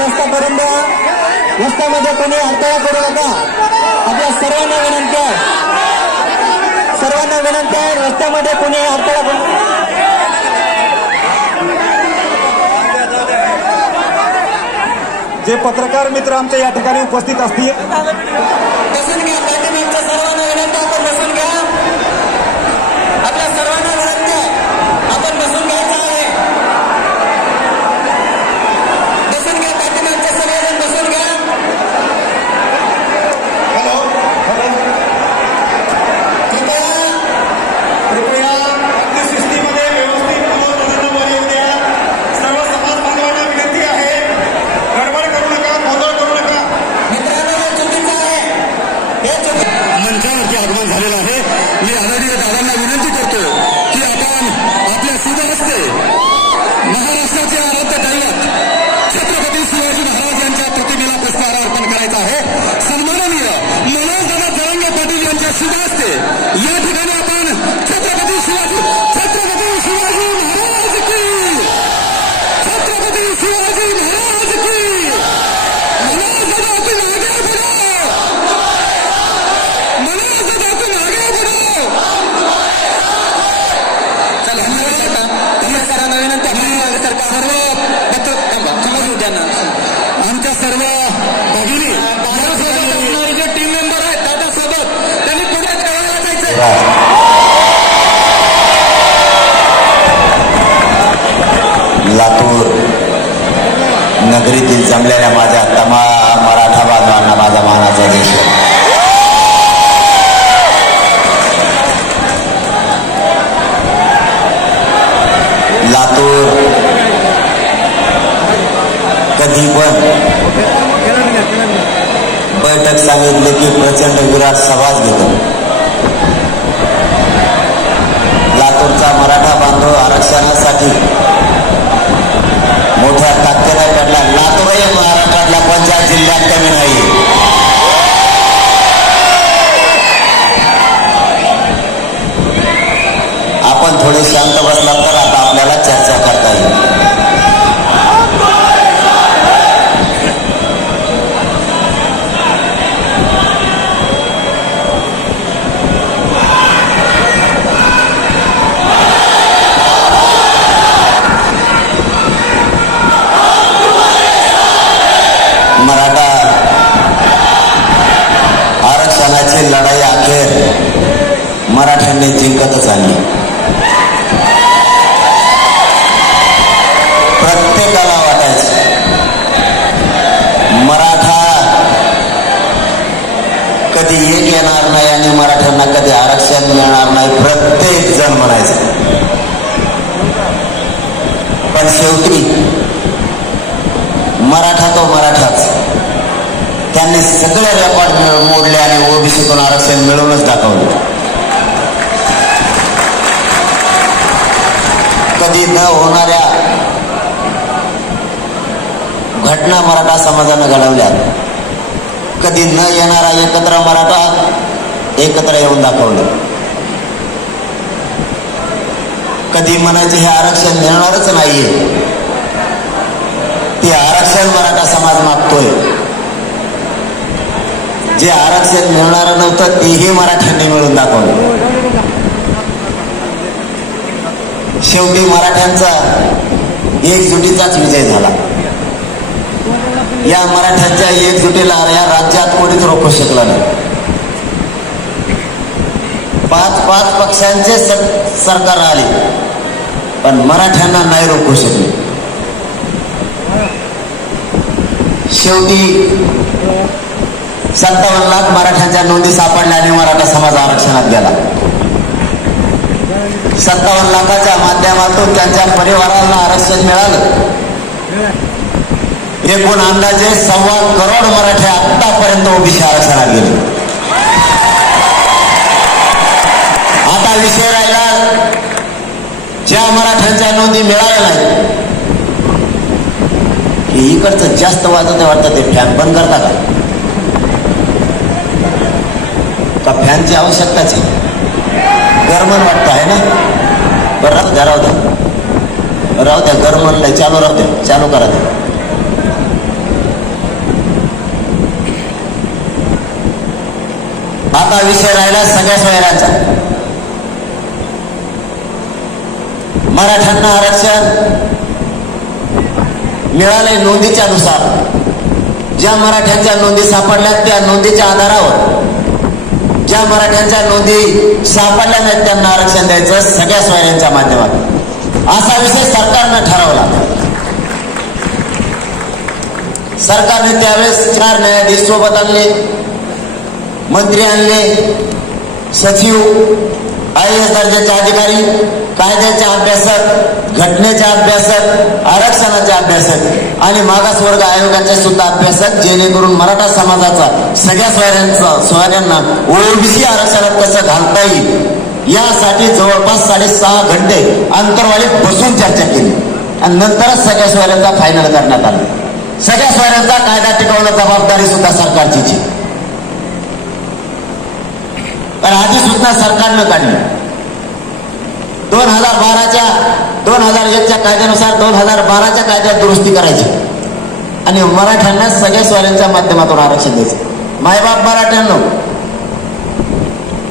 रस्ता करून द्या. रस्त्यामध्ये कोणी अडथळा करू नका. आपल्या सर्वांना विनंती आहे, रस्त्यामध्ये कोणी अडथळा करू. जे पत्रकार मित्र आमच्या या ठिकाणी उपस्थित असतील बसून घ्या. पाठीमागच्या सर्वांना विनंती, आपण बसून घ्या. आपल्या सर्वांना विनंती आहे, आपण बसून घ्यायचं आहे. बसून घ्या, पाठीमागच्या सर्वजण बसून घ्या. कृपया अगदी शिस्तीमध्ये व्यवस्थित वर येऊ द्या. सर्व समाज बांधवांना विनंती आहे, गडबड करू नका, गोंधळ करू नका. मित्रांनो, हे चुकीचं आहे, हे चुकीचं. मंचावरती आगमन झालेलं आहे. मी आदरणीय दादांना विनंती करतो की आपण आपल्या शुभ हस्ते महाराष्ट्राचे आराध्य दैवत छत्रपती शिवाजी महाराज यांच्या प्रतिमेला पुष्पहार अर्पण करायचा आहे. सन्माननीय मनोजदादा जरांगे पाटील यांच्या शुभ हस्ते या ठिकाणी आपण छत्रपती शिवाजी महाराज की, छत्रपती शिवाजी महाराज की, मनोजदादा तुम आगे बढ़ो, मनोजदादा तुम आगे बढ़ो. चला, नमस्कारांना विनंती आहे. सर्व आमच्या सर्व भगिनी जे टीम मेंबर आहेत दादासोबत त्यांनी पुढे करायला जायचं. लातूर नगरीतील जमलेल्या माझ्या तमाम मराठा बांधवांना माझा मानाचा देश. लातूर कधी पण बैठक सांगितले की प्रचंड विराट सभाच घेतो. लातूरचा मराठा बांधव आरक्षणासाठी मोठ्या ताकदीने लढला. लातूरही महाराष्ट्रातल्या कोणत्या जिल्ह्यात कमी नाही. आपण थोडे शांत बसला तर आता आपल्याला चर्चा करता येईल. मराठा आरक्षणाची लढाई अखेर मराठ्यांनी जिंकतच आणली. प्रत्येकाला वाटायचं मराठा कधी एक येणार नाही आणि मराठ्यांना कधी आरक्षण मिळणार नाही, प्रत्येक जण म्हणायचं. पण शेवटी मराठा तो मराठाच. त्यांनी सगळे रेकॉर्ड मोडले आणि ओबीसीतून आरक्षण मिळवूनच दाखवले. कधी न होणाऱ्या घटना मराठा समाजानं घडवल्या. कधी न येणारा एकत्र मराठा एकत्र येऊन दाखवलं. कधी म्हणायचे हे आरक्षण मिळणारच नाहीये, ते आरक्षण मराठा समाज मागतोय. जे आरक्षण मिळणार नव्हतं तेही मराठ्यांनी मिळून दाखवलं. शेवटी मराठ्यांचा एकजुटीचाच विजय झाला. या मराठ्यांच्या एकजुटीला या राज्यात कोणीच रोखू शकलं नाही. 5 पक्षांचे सरकार आले पण मराठ्यांना नाही रोखू शकले. शेवटी 57 लाख मराठ्यांच्या नोंदी सापडल्या आणि मराठा समाज आरक्षणात गेला. 57 लाखाच्या माध्यमातून त्यांच्या परिवाराला आरक्षण मिळालं. एकूण अंदाजे 1.25 करोड मराठे आतापर्यंत ओबीसी आरक्षणात गेले. आता विषय राहिला ज्या मराठ्यांच्या नोंदी मिळाल्या नाही की इकडचं जास्त वाजत वाटतं, ते फॅन बंद करता का फॅनची आवश्यकताच आहे. गरमन वाटतं आहे ना. बरं राहू द्या राहू द्या गरमन नाही, चालू राहू द्या, चालू करा ते. आता विषय राहिला सगळ्या सोयऱ्यांचा. मराठ्यांना आरक्षण मिळाले नोंदीच्या नुसार. ज्या मराठ्यांच्या नोंदी सापडल्या त्या नोंदीच्या आधारावर, ज्या मराठ्यांच्या नोंदी सापडल्या नाहीत त्यांना आरक्षण द्यायचं सगळ्या सोयऱ्यांच्या माध्यमातून, असा विषय सरकारनं ठरवला. सरकारने त्यावेळेस 4 न्यायाधीश सोबत आणले, मंत्री आणले, सचिव, IAS दर्जाचे अधिकारी, कायद्याचे अभ्यासक, घटनेचे अभ्यासक, आरक्षणाचे अभ्यासक आणि मागासवर्ग आयोगाचे सुद्धा अभ्यासक, जेणेकरून मराठा समाजाचा सगळ्या सोयऱ्यांना OBC आरक्षणात कसं घालता येईल यासाठी जवळपास 6.5 घंटे अंतरवालीत बसून चर्चा केली आणि नंतरच सगळ्या सोयऱ्यांचा फायनल करण्यात आला. सगळ्या सोयऱ्यांचा कायदा टिकवण्याची जबाबदारी सुद्धा सरकारची. पण अधिसूचना सरकारनं काढली. 2012च्या 2001च्या कायद्यानुसार 2012च्या कायद्यात दुरुस्ती करायची आणि मराठ्यांना सगळ्या सोयऱ्यांच्या माध्यमातून आरक्षण द्यायचं. मायबाप मराठ्यांनो,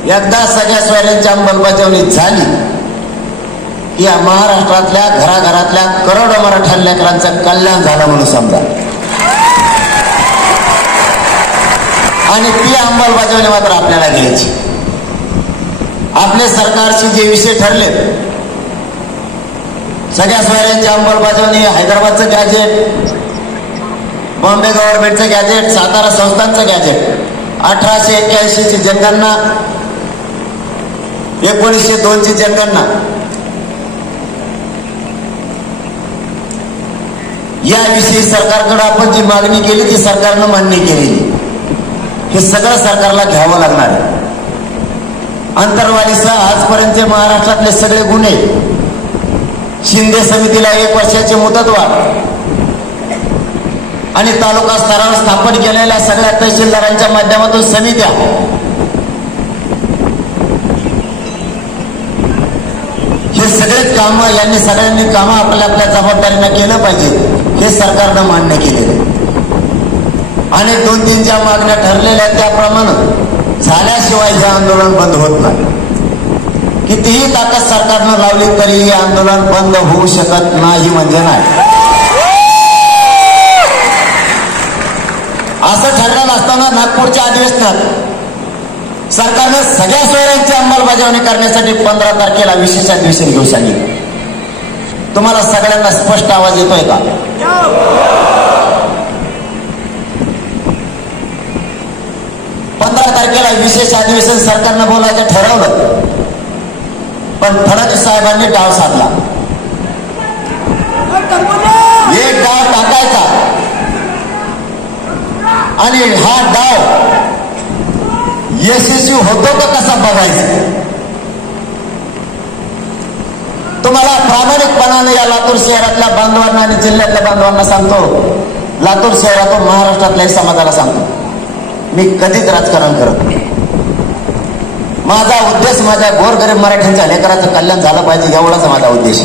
एकदा सगळ्या सोयऱ्यांची अंमलबजावणी झाली की या महाराष्ट्रातल्या घराघरातल्या करोडो मराठा लेकरांचं कल्याण झालं म्हणून समजा. आणि ती अंमलबजावणी मात्र आपल्याला घ्यायची. आपले सरकारशी जे विषय ठरले, सगळ्या सोयऱ्यांची अंमलबजावणी, हैदराबादचं गॅजेट, बॉम्बे गव्हर्नमेंटचं गॅजेट, सातारा संस्थांचं गॅजेट, 1881ची जनगणना, 1902ची जनगणना, याविषयी सरकारकडे आपण जी मागणी केली ती सरकारनं मान्य केलेली. हे सगळं सरकारला घ्यावं लागणार आहे. अंतरवालीसह आजपर्यंतचे महाराष्ट्रातले सगळे गुन्हे, शिंदे समितीला 1 वर्षाची मुदतवाढ आणि तालुका स्तरावर स्थापन केलेल्या सगळ्या तहसीलदारांच्या माध्यमातून समित्या, हे सगळे कामं यांनी सगळ्यांनी कामं आपल्या आपल्या जबाबदारीनं केलं पाहिजे हे सरकारनं मान्य केलेलं. आणि 2-3 ज्या मागण्या ठरलेल्या त्याप्रमाणे झाल्याशिवाय हे आंदोलन बंद होत नाही. कितीही ताकद सरकारनं लावली तरी हे आंदोलन बंद होऊ शकत नाही म्हणजे नाही. असं ठरलेलं असताना नागपूरच्या अधिवेशनात सरकारनं सगळ्या सोयऱ्यांची अंमलबजावणी करण्यासाठी 15 तारखेला विशेष अधिवेशन घेऊ सांगितलं. तुम्हाला सगळ्यांना स्पष्ट आवाज येतोय का? 15 तारखेला विशेष अधिवेशन सरकारनं बोलायचं ठरवलं, पण फडणवीस साहेबांनी डाव साधला. एक डाव टाकायचा आणि हा डाव यशस्वी होतो का कसा बघायचं. तुम्हाला प्रामाणिकपणाने या लातूर शहरातल्या बांधवांना आणि जिल्ह्यातल्या बांधवांना सांगतो, लातूर शहरातून महाराष्ट्रातल्याही समाजाला सांगतो, मी कधीच राजकारण करत नाही. माझा उद्देश माझ्या गोरगरीब मराठ्यांच्या लेकराचं कल्याण झालं पाहिजे एवढाच माझा उद्देश.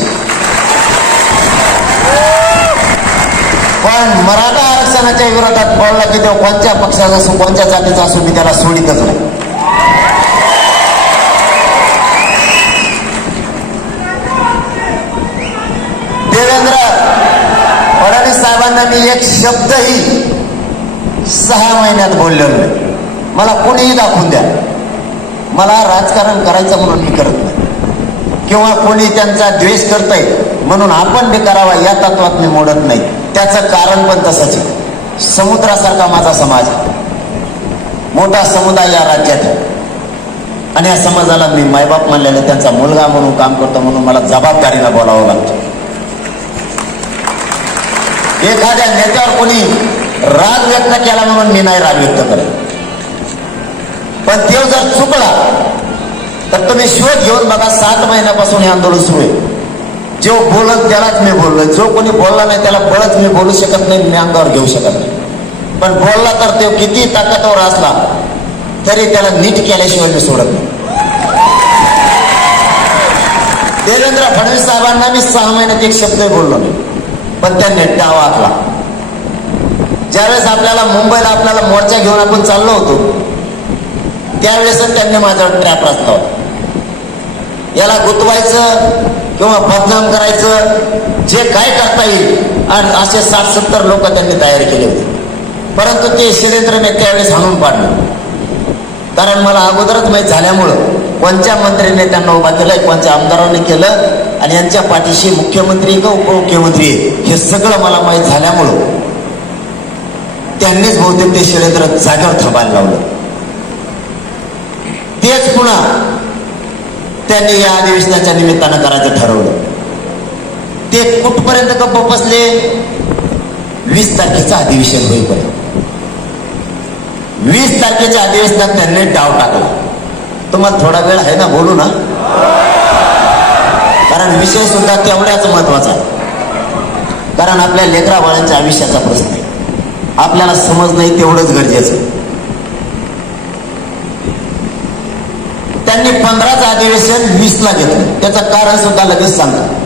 पण मराठा आरक्षणाच्या विरोधात बोलला की तो कोणत्या पक्षाचा असो, कोणत्या जातीचा असो, मी त्याला सोडितच नाही. देवेंद्र फडणवीस साहेबांना मी एक शब्दही 6 महिन्यात बोललेलो नाही. मला कोणीही दाखवून द्या. मला राजकारण करायचं म्हणून मी करत नाही, किंवा कोणी त्यांचा द्वेष करतंय म्हणून आपण बी करावा या तत्वात मी मोडत नाही. त्याचं कारण पण तसंच आहे. समुद्रासारखा माझा समाज, मोठा समुदाय या राज्यात आहे आणि या समाजाला मी मायबाप म्हणलेलं त्यांचा मुलगा म्हणून काम करतो, म्हणून मला जबाबदारीनं बोलावं लागतं. एखाद्या नेत्यावर कोणी राग व्यक्त केला म्हणून मी नाही राग व्यक्त करत, पण तो जर चुकला तर तुम्ही शोध घेऊन बघा. 7 महिन्यापासून हे आंदोलन सुरू आहे. जो बोलत त्यालाच मी बोललोय, जो कोणी बोलला नाही त्याला बळच मी बोलू शकत नाही, मी अंगावर घेऊ शकत नाही. पण बोलला तर तो किती ताकदवर असला तरी त्याला नीट केल्याशिवाय मी सोडत नाही. देवेंद्र फडणवीस साहेबांना मी 6 महिन्यात एक शब्द बोललो नाही, पण त्यांनी डाव आखला. ज्यावेळेस आपल्याला मुंबईला आपल्याला मोर्चा घेऊन आपण चाललो होतो त्यावेळेसच त्यांनी माझ्यावर ट्रॅप रचला होता. याला गुंतवायचं किंवा बदनाम करायचं जे काय करता येईल आणि असे 60-70 लोक त्यांनी तयारी केली होती. परंतु ते षडयंत्र मी त्यावेळेस हाणून पाडलं. कारण मला अगोदरच माहीत झाल्यामुळं कोणत्या मंत्र्याने त्यांना उभा केलंय, कोणत्या आमदारांनी केलं आणि यांच्या पाठीशी मुख्यमंत्री का उपमुख्यमंत्री हे सगळं मला माहीत झाल्यामुळं त्यांनीच बहुतेक ते षडयंत्र जागेवर थांबायला लावलं. तेच पुन्हा त्यांनी या अधिवेशनाच्या निमित्तानं करायचं ठरवलं. ते कुठपर्यंत गप्प बसले? 20 तारखेचं अधिवेशन होईपर्यंत. 20 तारखेच्या अधिवेशनात त्यांनी डाव टाकला. तुम्हाला थोडा वेळ आहे ना, बोलू ना, कारण विषय सुद्धा तेवढ्याच महत्वाचा आहे. कारण आपल्या लेकरा बाळांच्या आयुष्याचा प्रश्न आहे. आपल्याला समज नाही तेवढंच गरजेचं आहे. त्यांनी 15चं अधिवेशन 20ला घेतलं. त्याचं कारण सुद्धा लगेच सांगतो.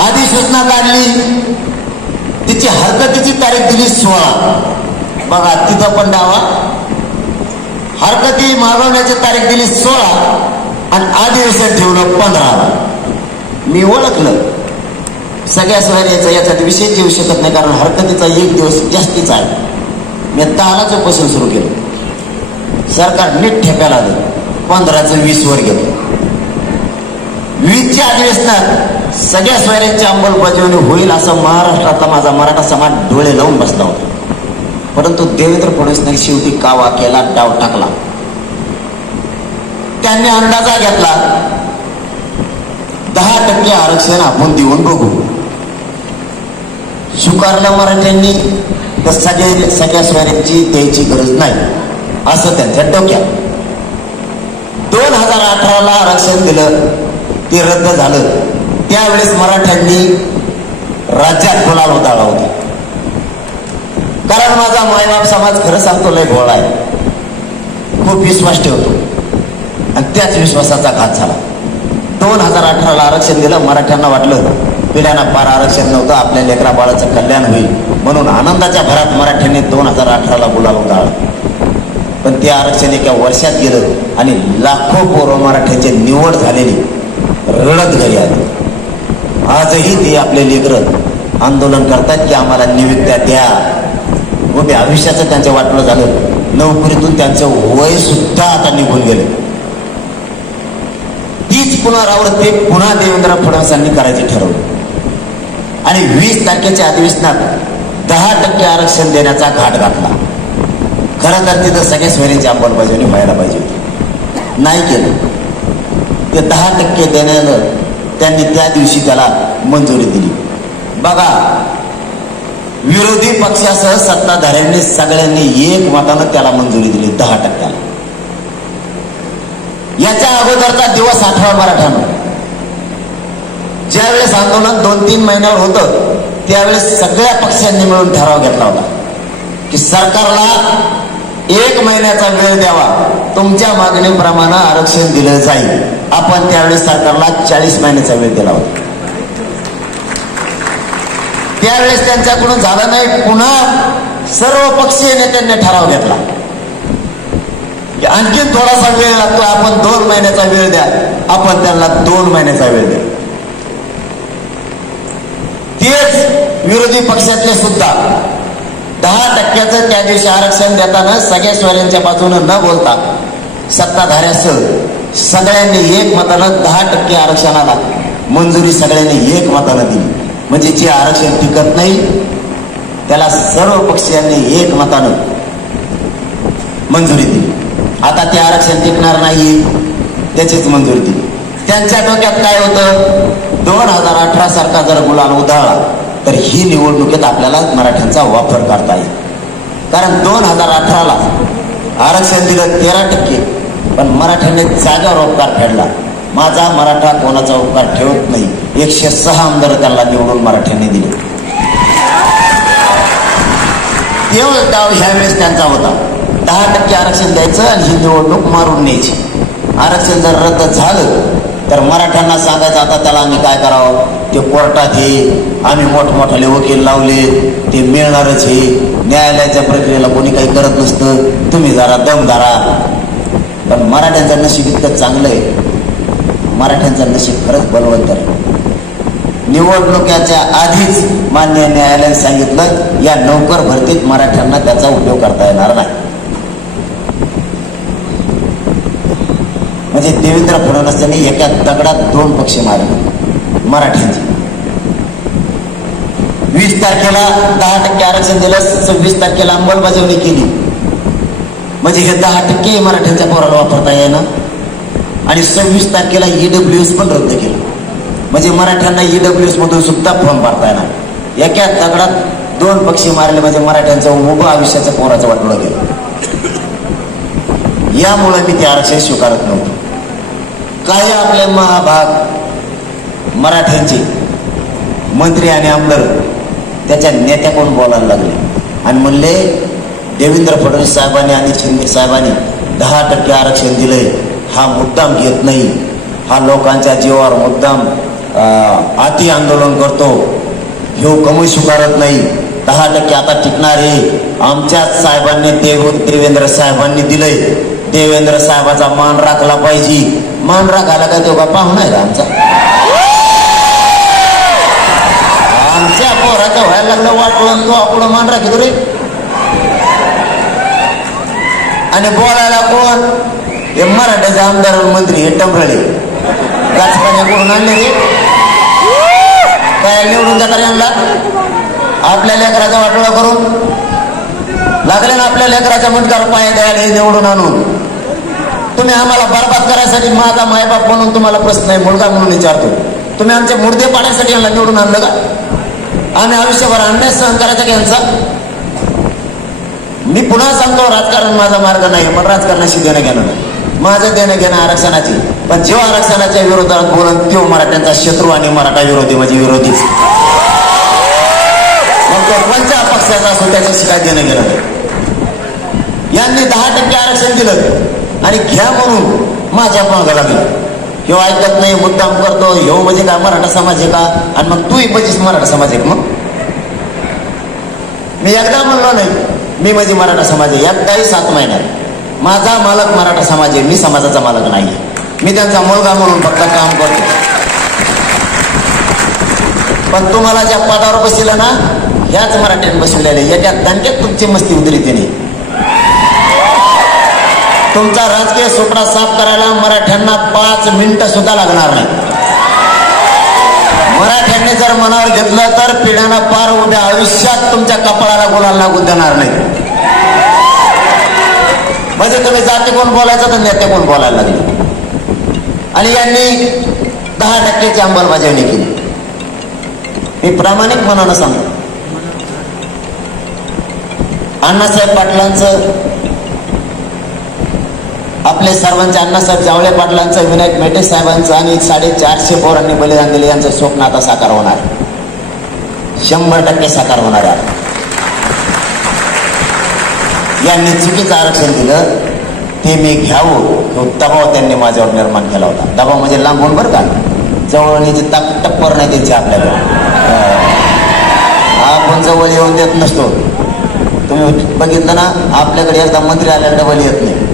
अधिसूचना काढली, तिची हरकतीची तारीख दिली 16. बघा तिथं पण डावा. हरकती मागवण्याची तारीख दिली 16 आणि अधिवेशन ठेवलं 15ला. मी ओळखलं सगळ्या सोयऱ्याचा याच्यात विषय येऊ शकत नाही, कारण हरकतीचा 1 दिवस जास्तीचा आहे. मी 10लाच उपोषण सुरू केलं. सरकार नीट ठेप्याला आलं. 15चं 20 वर गेलं. 20च्या अधिवेशनात सगळ्या सोयऱ्यांची अंमलबजावणी होईल असं महाराष्ट्रातला माझा मराठा समाज डोळे लावून बसला होता. परंतु देवेंद्र फडणवीसने शेवटी कावा केला, डाव टाकला. त्यांनी अंदाजा घेतला 10% आरक्षण आपण देऊन बघू. स्वीकारलं मराठ्यांनी तर सगळ्या सोयऱ्यांची द्यायची गरज नाही असं त्यांच्या डोक्यात. 2018ला आरक्षण दिलं, ते रद्द झालं. त्यावेळेस मराठ्यांनी राज्यात गुलाल उधळला होता. कारण माझा मायबाप समाज खरं सांगतो लय भोळा आहे, खूप विश्वास ठेवतो आणि त्याच विश्वासाचा घात झाला. 2018ला आरक्षण दिलं. मराठ्यांना वाटलं पिढ्यांना पार आरक्षण नव्हतं, आपल्या लेकरा बाळाचं कल्याण होईल म्हणून आनंदाच्या भरात मराठ्यांनी 2018ला गुलाल उधळला. पण ते आरक्षण एका वर्षात गेलं आणि लाखो पोरं मराठ्यांची निवड झालेली रडत घरी आली. आजही ते आपले लेकरं आंदोलन करतात की आम्हाला नियुक्त्या द्या. व ते आयुष्याचं त्यांचं वाटलं झालं. नोकरीतून त्यांचं वय सुद्धा आता निघून गेलं. तीच पुनरावृत्ती पुन्हा देवेंद्र फडणवीसांनी करायची ठरवलं आणि 20 तारखेच्या अधिवेशनात 10% आरक्षण देण्याचा घाट घातला. खरं तर तिथं सगळ्या सोयऱ्यांची अंमलबजावणी व्हायला पाहिजे होती, नाही केलं. ते 10% देण्यानं त्यांनी त्या दिवशी त्याला मंजुरी दिली. बघा, विरोधी पक्षासह सत्ताधाऱ्यांनी सगळ्यांनी एक मतानं त्याला मंजुरी दिली 10%. याच्या अगोदरचा दिवस आठवा मराठ्यांना. ज्यावेळेस आंदोलन 2-3 महिन्यावर होतं त्यावेळेस सगळ्या पक्षांनी मिळून ठराव घेतला होता की सरकारला 1 महिन्याचा वेळ द्यावा, तुमच्या मागणीप्रमाणे आरक्षण दिलं जाईल. आपण त्यावेळेस सरकारला 40 महिन्याचा वेळ दिला होता. त्यावेळेस त्यांच्याकडून झालं नाही. पुन्हा सर्व पक्षीय नेत्यांनी ठराव घेतला की आणखीन थोडासा वेळ लागतो, आपण 2 महिन्याचा वेळ द्या. आपण त्यांना 2 महिन्याचा वेळ द्या. तेच विरोधी पक्षातले सुद्धा 10%चं त्या दिवशी आरक्षण देताना सगळ्या सोयऱ्यांच्या बाजूनं न बोलता सत्ताधाऱ्यासह सगळ्यांनी एक मतानं 10% आरक्षणाला मंजुरी सगळ्यांनी एक मतानं दिली. म्हणजे जे आरक्षण टिकत नाही त्याला सर्व पक्षीयांनी एक मतानं मंजुरी दिली. आता ते आरक्षण टिकणार नाही त्याचीच मंजुरी दिली. त्यांच्या डोक्यात काय होतं, 2018 सारखा जर गुलाल उधळला तर ही निवडणुकीत आपल्याला मराठ्यांचा वापर करता येईल. कारण 2018ला आरक्षण दिलं 13%, पण मराठ्यांनी जाग्यावर उपकार फेडला. माझा मराठा कोणाचा उपकार ठेवत नाही. 106 आमदार त्याला निवडून मराठ्यांनी दिले. तेवढं डाव ह्यावेळेस त्यांचा होता. 10% आरक्षण द्यायचं आणि ही निवडणूक मारून न्यायची. आरक्षण जर रद्द झालं तर मराठ्यांना सांगायचं आता त्याला आम्ही काय करावं, ते कोर्टात हे आम्ही मोठमोठाले वकील लावले, ते मिळणारच हे, न्यायालयाच्या प्रक्रियेला कोणी काही करत नसतं, तुम्ही जरा दम धरा. पण मराठ्यांचं नशीब इतकं चांगलं आहे, मराठ्यांचं नशीब खरंच बलवंत आहे. निवडणुकीच्या आधीच मान्य न्यायालयाने सांगितलं या नोकर भरतीत मराठ्यांना त्याचा उपयोग करता येणार नाही. म्हणजे देवेंद्र फडणवीस यांनी एका दगडात 2 पक्षी मारले मराठ्यांचे. 20 तारखेला 10% आरक्षण दिलं, 26 तारखेला अंमलबजावणी केली. म्हणजे हे 10% मराठ्यांच्या पोराला वापरता येईना. आणि 26 तारखेला EWS पण रद्द केलं. म्हणजे मराठ्यांना EWS मधून सुद्धा फॉर्म भरता येणार. एका दगडात 2 पक्षी मारले म्हणजे मराठ्यांचं उभं आयुष्याच्या पोराचं वाटलं गेलं. यामुळे मी ते आरक्षण स्वीकारत नव्हतो. काही आपले महाभाग मराठ्यांचे मंत्री आणि आमदार त्याच्या नेत्याकडून बोलायला लागले आणि म्हणले देवेंद्र फडणवीस साहेबांनी आणि शिंदे साहेबांनी 10% आरक्षण दिलंय, हा मुद्दाम घेत नाही, हा लोकांच्या जीवावर मुद्दाम अति आंदोलन करतो, हे कमी स्वीकारत नाही, 10% आता टिकणार आहे. आमच्याच साहेबांनी देवेंद्र साहेबांनी दिलंय, देवेंद्र साहेबाचा मान राखला पाहिजे. मान राखायला काय तो का पाहुणा आहे का आमचा? आमच्या पोराचं व्हायला लागलं वाटलं तो आपण मान राखतो रे. आणि बोलायला कोण? हे मराठ्याचे आमदार मंत्री हे टमरळे गाचपाण्याकडून आणले रे. काय निवडून जाणार यांना? आपल्या लेकराचा वाटोळा करून लागले ना आपल्या लेकराच्या मुंडकावर पाय द्यायला निवडून आणून. तुम्ही आम्हाला बरबाद करायसाठी माझा मायबाप म्हणून तुम्हाला प्रश्न आहे, मुलगा म्हणून विचारतो. तुम्ही आमचे मुर्दे पाडण्यासाठी यांना निवडून आणलं का? आम्ही आयुष्यभर अन्याय सहन करायचा की यांचा? मी पुन्हा सांगतो राजकारण माझा मार्ग नाही, पण राजकारणाशी देणं घेणं नाही. माझं देणं घेणं आरक्षणाची. पण जो आरक्षणाच्या विरोधात बोलून तो मराठ्यांचा शत्रू आणि मराठा विरोधी म्हणजे विरोधीच. मग तो कोणत्या पक्षाचा असो त्याच्याशी काय देणं घेणं नाही. यांनी 10% आरक्षण दिलं आणि घ्या म्हणून माझ्या मागं लागलं. ह्यो ऐकत नाही, मुद्दाम करतो. ह्यो म्हणजे काय मराठा समाज आहे का? आणि मग तूही म्हणजे मराठा समाज आहे. मग मी एकदा म्हणलो नाही मी म्हणजे मराठा समाज आहे, एकदाही 7 महिन्यात. माझा मालक मराठा समाज आहे, मी समाजाचा मालक नाही. मी त्यांचा मुलगा म्हणून फक्त काम करतो. पण तुम्हाला ज्या पदावर बसलं ना ह्याच मराठ्याने बसवलेले, याच्या दणक्यात तुमची मस्ती उतरते नाही. तुमचा राजकीय सुपडा साफ करायला मराठ्यांना 5 मिनिटं सुद्धा लागणार नाही. मराठ्यांनी जर मनावर घेतलं तर पिढ्यांना पार उद्या आयुष्यात तुमच्या कपाळाला गुलाल लागू देणार नाही. म्हणजे तुम्ही जाती कोण बोलायचं तर नेते कोण बोलायला लागले. आणि यांनी 10%ची अंमलबजावणी केली. मी प्रामाणिक मनानं सांगतो, अण्णासाहेब पाटलांचं, आपले सर्वांचे अण्णासाहेब जावळे पाटलांचं, विनायक मेटे साहेबांचं आणि 450 पोरांनी बलिदान दिले यांचं स्वप्न आता साकार होणार, 100% साकार होणार आहे. यांनी चुकीचं आरक्षण दिलं ते मी घ्यावं दबाव त्यांनी माझ्यावर निर्माण केला होता. दबाव म्हणजे लांबून बरं का, जवळची टप्पर नाही त्यांची आपल्याला. आपण जवळ येऊन देत नसतो. तुम्ही बघितलं ना आपल्याकडे एकदा मंत्री आल्याकडे डबल येत नाही.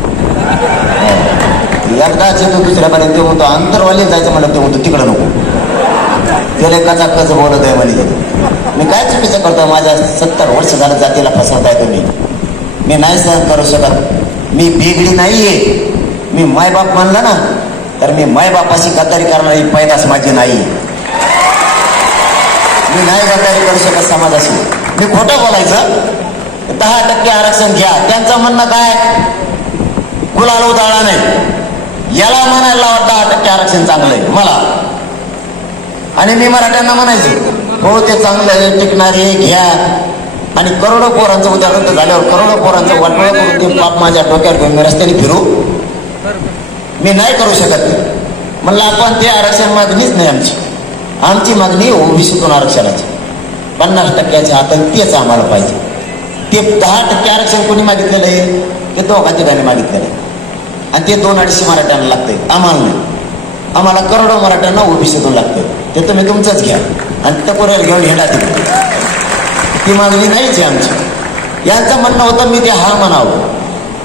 एकदाच येतो दुसऱ्यापर्यंत ते म्हणतो अंतरवाली जायचं म्हणलं ते म्हणतो तिकडं नको, त्याला कचा कच बोलत आहे म्हणे. मी काय चुकीचं करतो? माझ्या 70 वर्ष झालं जातीला फसवताय तुम्ही. मी नाही सहन करू शकत. मी बिगडी नाहीये. मी मायबाप म्हणलं ना तर मी मायबापाशी गद्दारी करणारी पैदास माझी नाही. मी नाही गद्दारी करू शकत समाजाशी. मी खोटं बोलायचं. 10% आरक्षण घ्या. त्यांचं म्हणणं काय? गुलाल उधळला नाही. याला म्हणायला 10% आरक्षण चांगलं आहे मला. आणि मी मराठ्यांना म्हणायचं हो ते चांगलं आहे, टिकणार आहे, घ्या. आणि करोडो पोरांचं उद्या रद्द झाल्यावर करोडो पोरांचं वाटोळं करून ते पाप माझ्या डोक्यावर घेऊन मी रस्त्याने फिरू? मी नाही करू शकत. म्हणलं आपण ते आरक्षण मागणीच नाही आमची. आमची मागणी ओबीसीतून आरक्षणाची 50% हातात तेच आम्हाला पाहिजे. ते 10% आरक्षण कोणी मागितलेलं आहे? ते दोघा ठिकाणी मागितलेलं आहे. आणि ते 2-250 मराठ्यांना लागतंय, आम्हाला नाही. आम्हाला करोडो मराठ्यांना ओबीसीतून लागतं ते तुम्ही तुमचंच घ्या आणि टपोऱ्याला घेऊन हेडा तिकडे. ती मागणी नाहीच आहे आमची. यांचं म्हणणं होतं मी ते हा म्हणावं,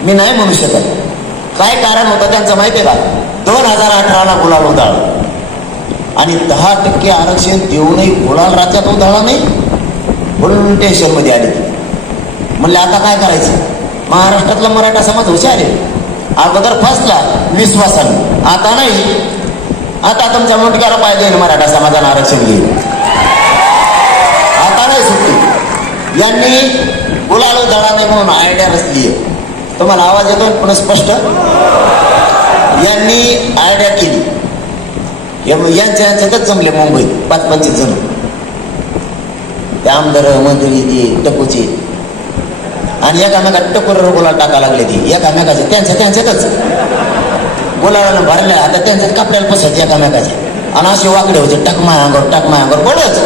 मी नाही म्हणू शकत. काय कारण होतं त्यांचं माहिती आहे का? 2018ला गुलाल उधळला आणि 10% आरक्षण देऊनही गुलाल राज्यात उधळला नाही म्हणून टेन्शन मध्ये आले. म्हणले आता काय करायचं? महाराष्ट्रातला मराठा समाज हुशार आहे. अगोदर फसला विश्वासाने, आता नाही. आता तुमच्या मुंडक्याला पाहिजे मराठा समाजानं आरक्षण घेईल. आता नाही सुट्टी. यांनी गुलाल उधळला नाही म्हणून आयडिया रचली आहे. तुम्हाला आवाज येतो पुन्हा स्पष्ट? यांनी आयडिया केली. यांच्यातच जमले मुंबईत 5-25 जण. ते आमदार मंत्री ती टपूचे आणि एकामेकात टकोर गुलाल टाका लागले. ती एकामेकाचे त्यांच्यातच गुलालानं भरल्या. आता त्यांच्यात कापड्याला पसत एकामेकाचे आणि असे वाकडे होते टकमाय अंगावर पडच.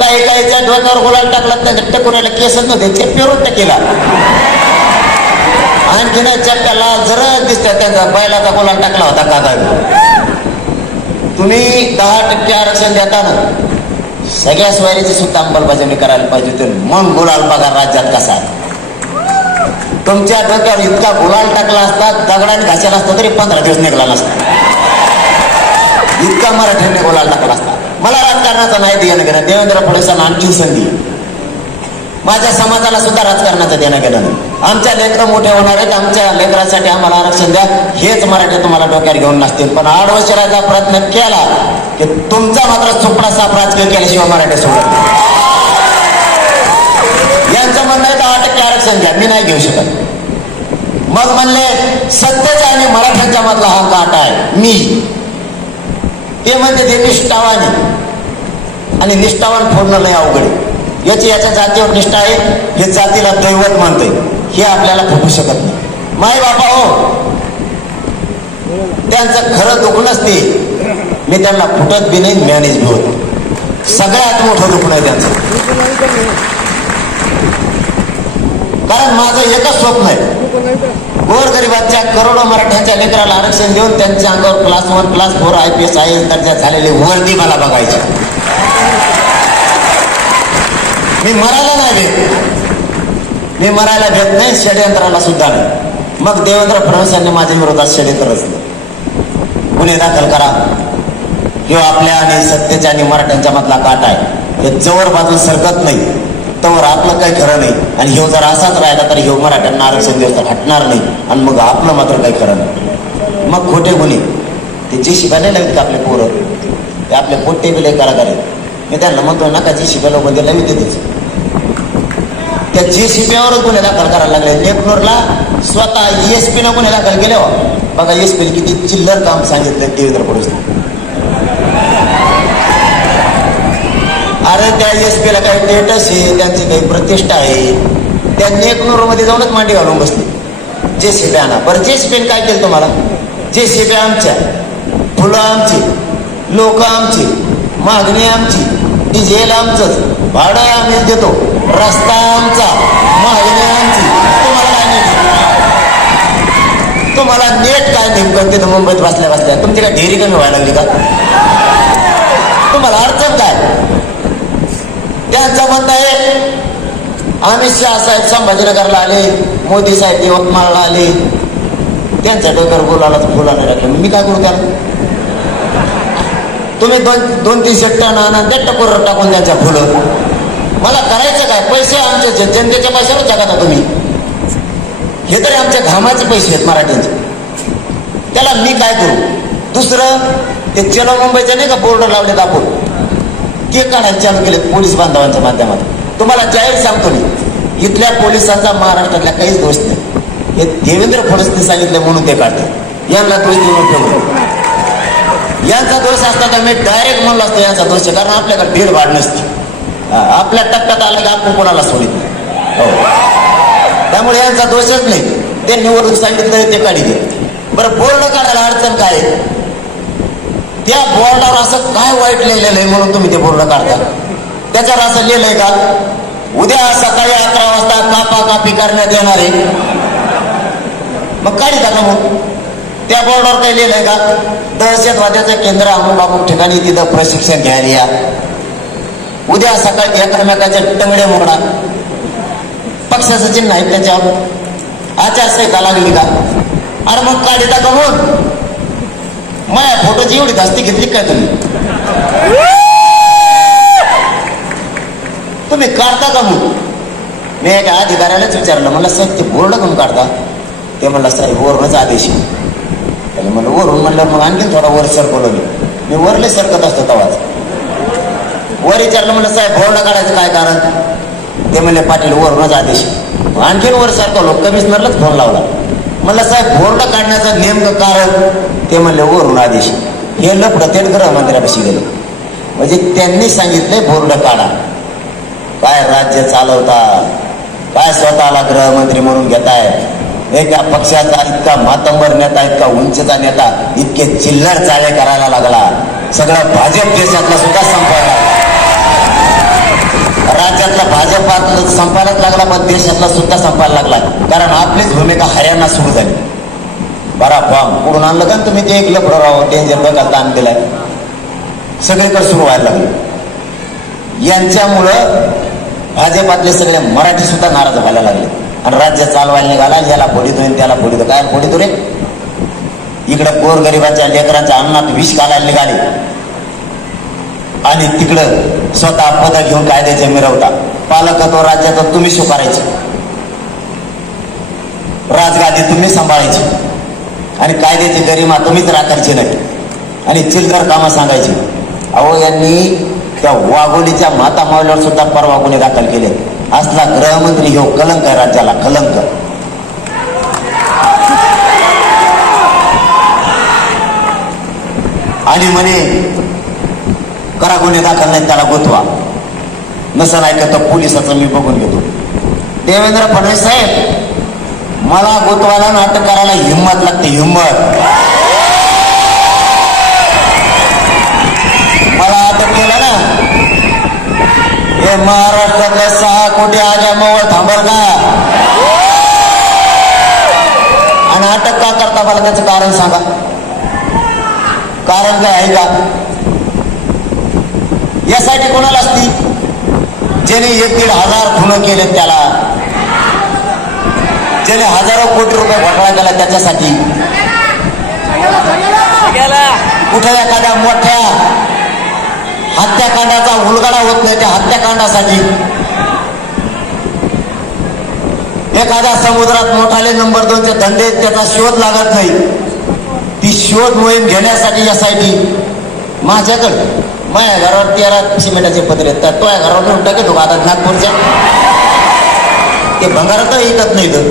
काही त्या डोक्यावर गुलाल टाकला त्यांच्या टकोऱ्याला केसच नव्हते ते पेरून टाकेला. आणखीन चक्काला जरा दिसतात त्यांचा बैलाचा गुलाल टाकला होता काका. तुम्ही 10% आरक्षण देताना सगळ्या स्वारीची सुद्धा अंमलबजावणी करायला पाहिजे होती. मग गुलाल बघा राज्यात कसा. तुमच्या डोक्यावर इतका गुलाल टाकला असता दगडाने घासायला असता तरी 15 दिवस निघाला नसता. इतका मराठ्यांनी गुलाल टाकला असता. मला राजकारणाचा नाही देणं घेणं. देवेंद्र फडणवीसांना आणखी संधी. माझ्या समाजाला सुद्धा राजकारणाचं देणं घेणं नाही. आमच्या लेकरं मोठे होणार आहेत. आमच्या लेकरांसाठी आम्हाला आरक्षण द्या हेच मराठी तुम्हाला डोक्यावर घेऊन नसतील. पण 8 वर्ष राहायचा प्रयत्न केला की तुमचा मात्र चोपडा साफ राजकीय केल्याशिवाय मराठी सोडत. यांचं म्हणणं आहे 10% आरक्षण घ्या. मी नाही घेऊ शकत. मग म्हणले सत्तेचा आणि मराठ्यांच्या मधला हा काटा आहे मी. ते म्हणजे ते निष्ठावान आणि निष्ठावान फोडणं लय अवघड. याच्या जातीवर निष्ठा आहे. हे जातीला दैवत म्हणते. हे आपल्याला फुटू शकत नाही. माय बापा हो, त्यांचं खरं दुखणं नसते. मी त्यांना फुटत बी नाही, मॅनेज बी होत. सगळ्यात मोठं दुखणं आहे त्यांचं. कारण माझं एकच स्वप्न आहे, गोरगरिबांच्या करोडो मराठ्यांच्या लेकराला आरक्षण देऊन त्यांच्या अंगावर क्लास 1, क्लास 4, IPS, IAS दर्जा झालेले वर्दी मला बघायचे. मी मरायला नाही भेट. मी मरायला भेट नाही, षडयंत्राला सुद्धा नाही. मग देवेंद्र फडणवीसांनी माझ्या विरोधात षडयंत्र रचलं. गुन्हे दाखल करा. हे आपल्या आणि सत्तेच्या आणि मराठ्यांच्या मधला काटा आहे. हे जवळ बाजू सरकत नाही तर आपलं काही खरं नाही. आणि हे जर असाच राहिला तर हे मराठ्यांना आरक्षण देऊ हटणार नाही आणि मग आपलं मात्र काही खरं नाही. मग खोटे गुन्हे ते जे शिकायला लागले का आपले पोरं ते आपले पोटे बिले कारागार आहेत. मी त्यांना म्हणतो नका जी शिकायला बंद लावी देतेच. त्या JCPवरच गुन्हे दाखल करायला लागले. नेकनूरला स्वतः ESP न गुन्हे दाखल केले. बघा ESP किती चिल्लर काम सांगितलं देवेंद्र फडणवीस. अरे त्या ESP ला काही स्टेटस आहे, त्यांची काही प्रतिष्ठा आहे. त्या नेकनूर मध्ये जाऊनच मांडी घालून बसली. JCP आणा. बरं JCP काय केलं तुम्हाला? JCP आमच्या, फुलं आमची, लोक आमची, मागणी आमची, डिझेल आमचंच, भाडं आम्हीच देतो, रस्ता आमचा, मागणी आमची. तुम्हाला काय नेट? तुम्हाला नेट काय नेमकं तिथं मुंबईत बसल्या तुमची काय ढेरी कमी व्हायला लागली का? तुम्हाला अडचण काय? त्यांचं म्हणणं आहे अमित शहा साहेब संभाजीनगरला आले, मोदी साहेब यवतमाळला आले, त्यांच्या डोक्यावर बोलायला फुलाने टाकलं. मी काय करू त्याला? तुम्ही 2-3 टन आणा त्या टकोर टाकून त्यांच्या फुलं. मला करायचं काय? पैसे आमचे जनतेच्या पैशावर जगाता तुम्ही. हे तरी आमच्या घामाचे पैसे आहेत मराठ्यांचे. त्याला मी काय करू? दुसरं ते चलो मुंबईचे नाही का बोर्ड लावलेत आपण, ते काढायला चालू केले पोलीस बांधवांच्या माध्यमातून. तुम्हाला जाहीर सांगतो मी, इथल्या पोलिसांचा महाराष्ट्रातल्या काहीच दोष नाही. हे देवेंद्र फडणवीस सांगितले म्हणून ते काढतात. यांना दोष देऊन ठेवलं. यांचा दोष असता तर मी डायरेक्ट म्हणलो असतो यांचा दोष आहे. कारण आपल्याकडे भीड वाढ नसते. आपल्या टप्प्यात आलं की आपण कोणाला सोडित नाही. हो, त्यामुळे यांचा दोषच नाही. ते निवडून सांगितलं ते काढी दे. बरं बोर्ड काढायला अडचण काय? त्या बोर्डावर असं काय वाईट लिहिलेलं आहे म्हणून तुम्ही ते बोर्ड काढता? त्याच्यावर असं लिहिलंय का उद्या सकाळी 11 वाजता कापाकापी करण्यात येणार आहे? मग काढी टाका. मग त्या बोर्डावर काही लिहिलंय का दहशतवाद्याचं केंद्र अमुक अमुक ठिकाणी तिथं प्रशिक्षण घ्यायला या. उद्या सकाळी एकमेकाचे टंगडे मोडा. पक्षाचं चिन्ह आहे त्याच्यावर. आचारसंहिता लागली का? अरे मग काढिता कमवून माझ्या फोटोची एवढी धास्ती घेतली काय तुम्ही काढता का? म्हणून मी एका अधिकाऱ्यालाच विचारलं, म्हणलं साहेब ते बोर्ड करून काढता? ते म्हणलं साहेब वरूनच आदेश. त्याला म्हणलं वरून म्हणलं मग आणखी थोडा वर सरकवलं. मी वरले सरकत असतो तवाच. वर विचारलं म्हणलं साहेब बोर्ड काढायचं काय कारण? ते म्हणले पाटील वरूनच आदेश. आणखीन वर सरकवलो. कमिशनरलाच फोन लावला. म्हणलं साहेब बोर्ड काढण्याचं नेमकं कारण? ते म्हणले वरून आदेश. हे लपडं थेट गृहमंत्र्यापाशी गेलं. म्हणजे त्यांनी सांगितले बोर्ड काढा. काय राज्य चालवता, काय स्वतःला गृहमंत्री म्हणून घेताय. एका पक्षाचा इतका मातंबर नेता, इतका उंचचा नेता इतके चिल्लर चाळे करायला लागला. सगळं भाजप देशातला सुद्धा संपायला, राज्यातला भाजपात संपायलाच लागला, पण देशातला सुद्धा संपायला लागला. कारण आपलीच भूमिका हरियाणा सुरू झाली. बरा बॉम्ब कुठून आणलं का तुम्ही? ते एक लफडं राव डेंजर बघायला दान दिलाय. सगळीकडे सुरू व्हायला लागले. यांच्यामुळं भाजपातले सगळे मराठी सुद्धा नाराज व्हायला लागले. आणि राज्य चालवायला निघाला. याला फोडितो त्याला फोडितो. काय फोडितो रे? इकडे गोरगरिबाच्या लेकरांच्या अन्नात विष घालायला निघाले आणि तिकडं स्वतः पद घेऊन कायद्याचे मिरवता. पालकत्व राज्याचं तुम्ही स्वीकारायचे, राजगादी तुम्ही सांभाळायची आणि कायद्याची गरिमा तुम्हीच राखायची नाही आणि चिल्लर कामं सांगायची. अहो यांनी त्या वाघोलीच्या माता मावल्यावर सुद्धा परवा गुन्हे दाखल केले. असला गृहमंत्री हे कलंक आहे राज्याला, कलंक. आणि म्हणे करा गुन्हे दाखल नाही त्याला गोतवा. नसेल ऐकत तर पोलिसाचं मी बघून घेतो. देवेंद्र फडणवीस साहेब मला गोतवाला नाटक करायला हिंमत लागते, हिंमत. मला अटक केलं ना, हे महाराष्ट्रातल्या 6 कोटी आजा मोवळ थांबल का? आणि अटक का करता मला त्याचं कारण सांगा. कारण काय आहे का? यासाठी कोणाला असती? ज्याने 1-1.5 हजार खुनं केले त्याला, ज्याने हजारो कोटी रुपये घोटाळा केला त्याच्यासाठी. कुठे एखाद्या मोठ्या हत्याकांडाचा उलगडा होत नाही त्या हत्याकांडासाठी. एखाद्या समुद्रात मोठाले नंबर 2चे धंदे त्याचा शोध लागत नाही. ती शोध मोहीम घेण्यासाठी यासाठी माझ्याकडे माझ्या घरावर 13 सिमेंटाचे पत्रे आहेत. तो घरावर घेऊन टाकेल आता नागपूरच्या. ते भंगारात ऐकत नाही तर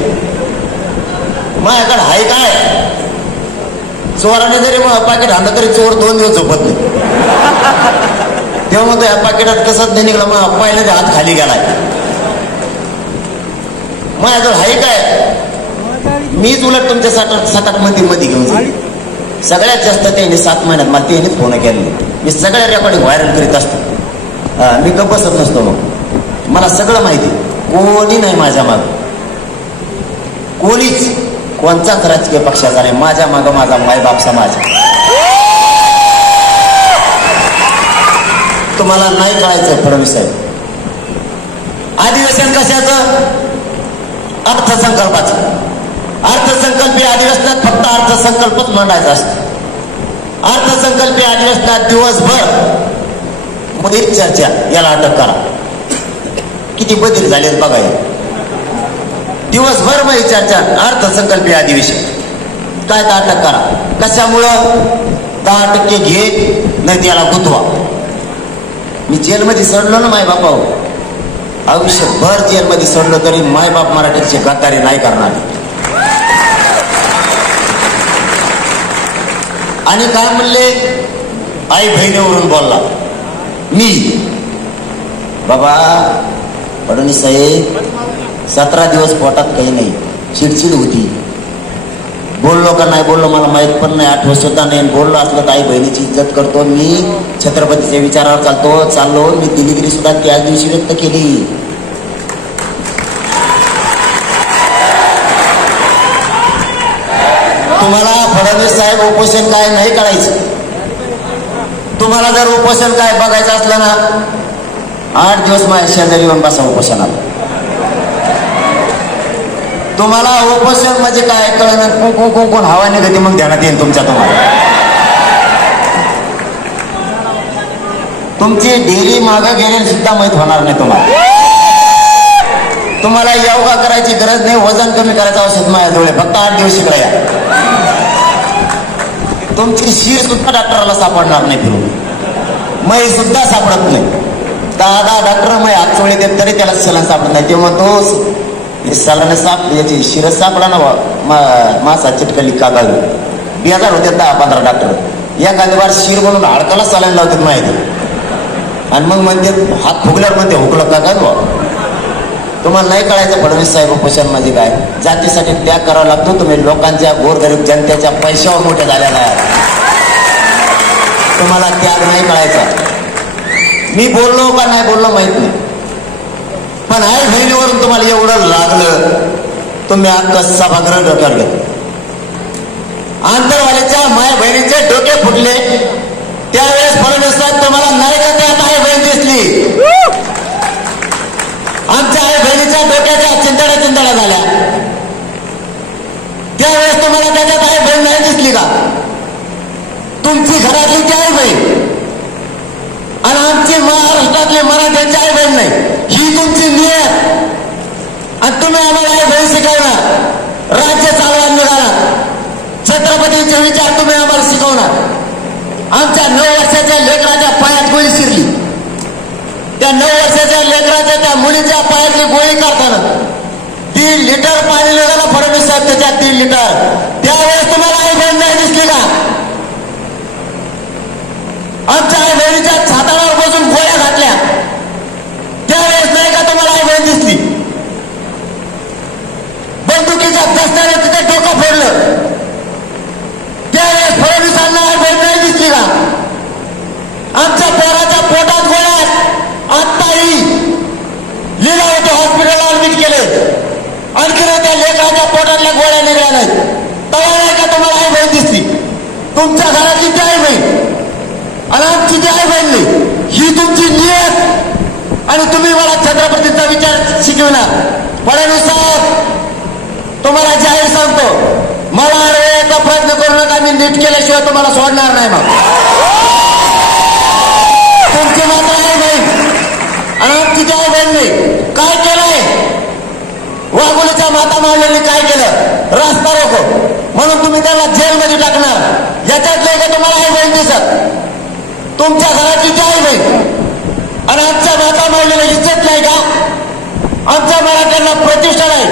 माझ्याकडे हाय काय? चोराने जरी मग पाकिट आणलं तरी चोर 2 दिवस झोपत नाही. तेव्हा मग या पाकिटात कसंच नाही निघलं. मग पहिल्याचा हात खाली गेलाय. माझ्याजवळ हाय काय? मीच उलट तुमच्या 7-8 मध्ये घेऊन जाईल. सगळ्यात जास्त त्यांनी 7 महिन्यात मला त्यांनीच फोन केले. मी सगळ्या रेकॉर्डिंग व्हायरल करीत असतो. मी गप्प बसत नसतो. मग मला सगळं माहिती. कोणी नाही माझ्या माग, कोणीच कोणताच राजकीय पक्षाचा नाही. माझ्या मागं माझा मायबाप समाज. तुम्हाला नाही कळायचं फडणवीस साहेब. अधिवेशन कशाचं? अर्थसंकल्पाचं. अर्थसंकल्पीय अधिवेशनात फक्त अर्थसंकल्पच मांडायचा असतो. अर्थसंकल्पीय अधिवेशनात दिवसभर मध्ये चर्चा. याला अटक करा. किती बदल झाले बघा. दिवसभर मध्ये चर्चा. अर्थसंकल्पीय अधिवेशन काय तर अटक करा. कशामुळं? 10% घे नाही त्याला गुंतवा. मी जेलमध्ये सडलो ना मायबापाव. आयुष्यभर जेलमध्ये सडलो तरी मायबाप मराठीची गद्दारी नाही करणार. आणि काय म्हणले? आई बहिणीवरून बोलला. मी बाबा फडणवीस साहेब 17 दिवस पोटात काही नाही, चिडचिड होती. बोललो का नाही बोललो मला माहित पण नाही, आठवत सुद्धा नाही. बोललो असलं तर आई बहिणीची इज्जत करतो. मी छत्रपतीच्या विचारावर चाललो. मी दिलगिरी सुद्धा त्याच दिवशी व्यक्त केली. तुम्हाला फडणवीस साहेब उपोषण काय नाही करायचं. तुम्हाला जर उपोषण काय बघायचं असलं ना 8 दिवस माझ्या शेजारी येऊन बसा उपोषणाला. तुम्हाला उपोषण म्हणजे काय कळणार कोण हवा निघते मग ध्यानात येईल तुमच्या. तुमची डेअरी मागं गेलेली सुद्धा माहीत होणार नाही तुम्हाला. तुम्हाला योगा करायची गरज नाही, वजन कमी करायचं औषध माझ्याजवळ फक्त 8 दिवस इकडे या. तुमची शीर सुद्धा डॉक्टरला सापडणार नाही, फिरून मै सुद्धा सापडत नाही. 10 डॉक्टर मै हात चोळी देत तरी त्याला सलन सापडत नाही. तेव्हा तो सलाने साप याची शिरस सापडा ना मासा चिटकली कागावी. बेजार होते 10-15 डॉक्टर एखाद्या बार शिर म्हणून हाडकाला सलाईन लावतात माहिती. आणि मग म्हणते हात फुगल्यावर म्हणते हुकलं का काय. तुम्हाला नाही कळायचं फडणवीस साहेब उपोषण म्हणजे काय. जातीसाठी त्याग करावा लागतो. तुम्ही लोकांच्या गोरगरीब जनतेच्या पैशावर मोठे झालेला आहे. तुम्हाला त्याग नाही कळायचा. मी बोललो का नाही बोललो माहित नाही, पण आई बहिणीवरून तुम्हाला एवढं लागलं तुम्ही अख्खा सभागृह डोक्यावर घेतलं. आंतरवालीच्या माय बहिणीचे डोके फुटले त्यावेळेस फडणवीस साहेब तुम्हाला नाही का त्यात आई बहीण दिसली. आमच्या आई बहिणीच्या डोक्याच्या चिंताड्या झाल्या त्यावेळेस तुम्हाला त्याच्यात आई बहीण नाही दिसली का. तुमची घरातली ती आई बहीण आणि आमची महाराष्ट्रातली मराठ्यांची आई बहीण नाही, ही तुमची नियत. आणि तुम्ही आम्हाला आई बहीण शिकवणार, राज्य चालवायला निघाला, छत्रपतींचे विचार तुम्ही आम्हाला शिकवणार. आमच्या 9 वर्षाच्या लेकराच्या पायात गोळी शिरली. त्या 9 वर्षाच्या लेकराच्या त्या मुलीच्या पायातली गोळी काढताना 3 लिटर पाणी निघालं फडणवीस साहेब त्याच्यात 3 लिटर. त्यावेळेस तुम्हाला आई बहीण नाही दिसली का. आमच्या आई बहिणीच्या छातावर बसून गोळ्या घातल्या त्यावेळेस नाही का तुम्हाला आई बहीण दिसली. बंदुकीच्या दस्त्याने तिथे डोकं फोडलं त्यावेळेस फडणवीसांना आई बहीण नाही दिसली का. आमच्या पोराच्या पोटात गोळ्यात आत्ताही लीलावती हॉस्पिटलला ऍडमिट केले, आणखी त्या लेकराच्या पोटातल्या गोळ्या निघाल्या नाहीत. तेव्हा नाही का तुम्हाला आई बहीण दिसली. तुमच्या घरातली ती आई बहीण आणि आमची ती आई बहीण नाही, ही तुमची नियत. आणि तुम्ही मला छत्रपतींचा विचार शिकवणार. फडणवीस साहेब तुम्हाला जाहीर सांगतो, मला अडवण्याचा प्रयत्न करू नका. मी नीट केल्याशिवाय तुम्हाला सोडणार नाही. मग तुमची मात्र आई बहीण आणि आमची ती आई बहीण नाही. काय केलंय वाघोलीच्या माता मावल्यांनी काय केलं, रस्ता रोको म्हणून तुम्ही त्याला जेलमध्ये टाकणार. याच्यात नाही का तुम्हाला आई बहीण दिसत. तुमच्या घराची ती आई बहीण आणि आमच्या माता मावलीला इज्जत नाही का. आमच्या मराठ्यांना प्रतिष्ठा नाही,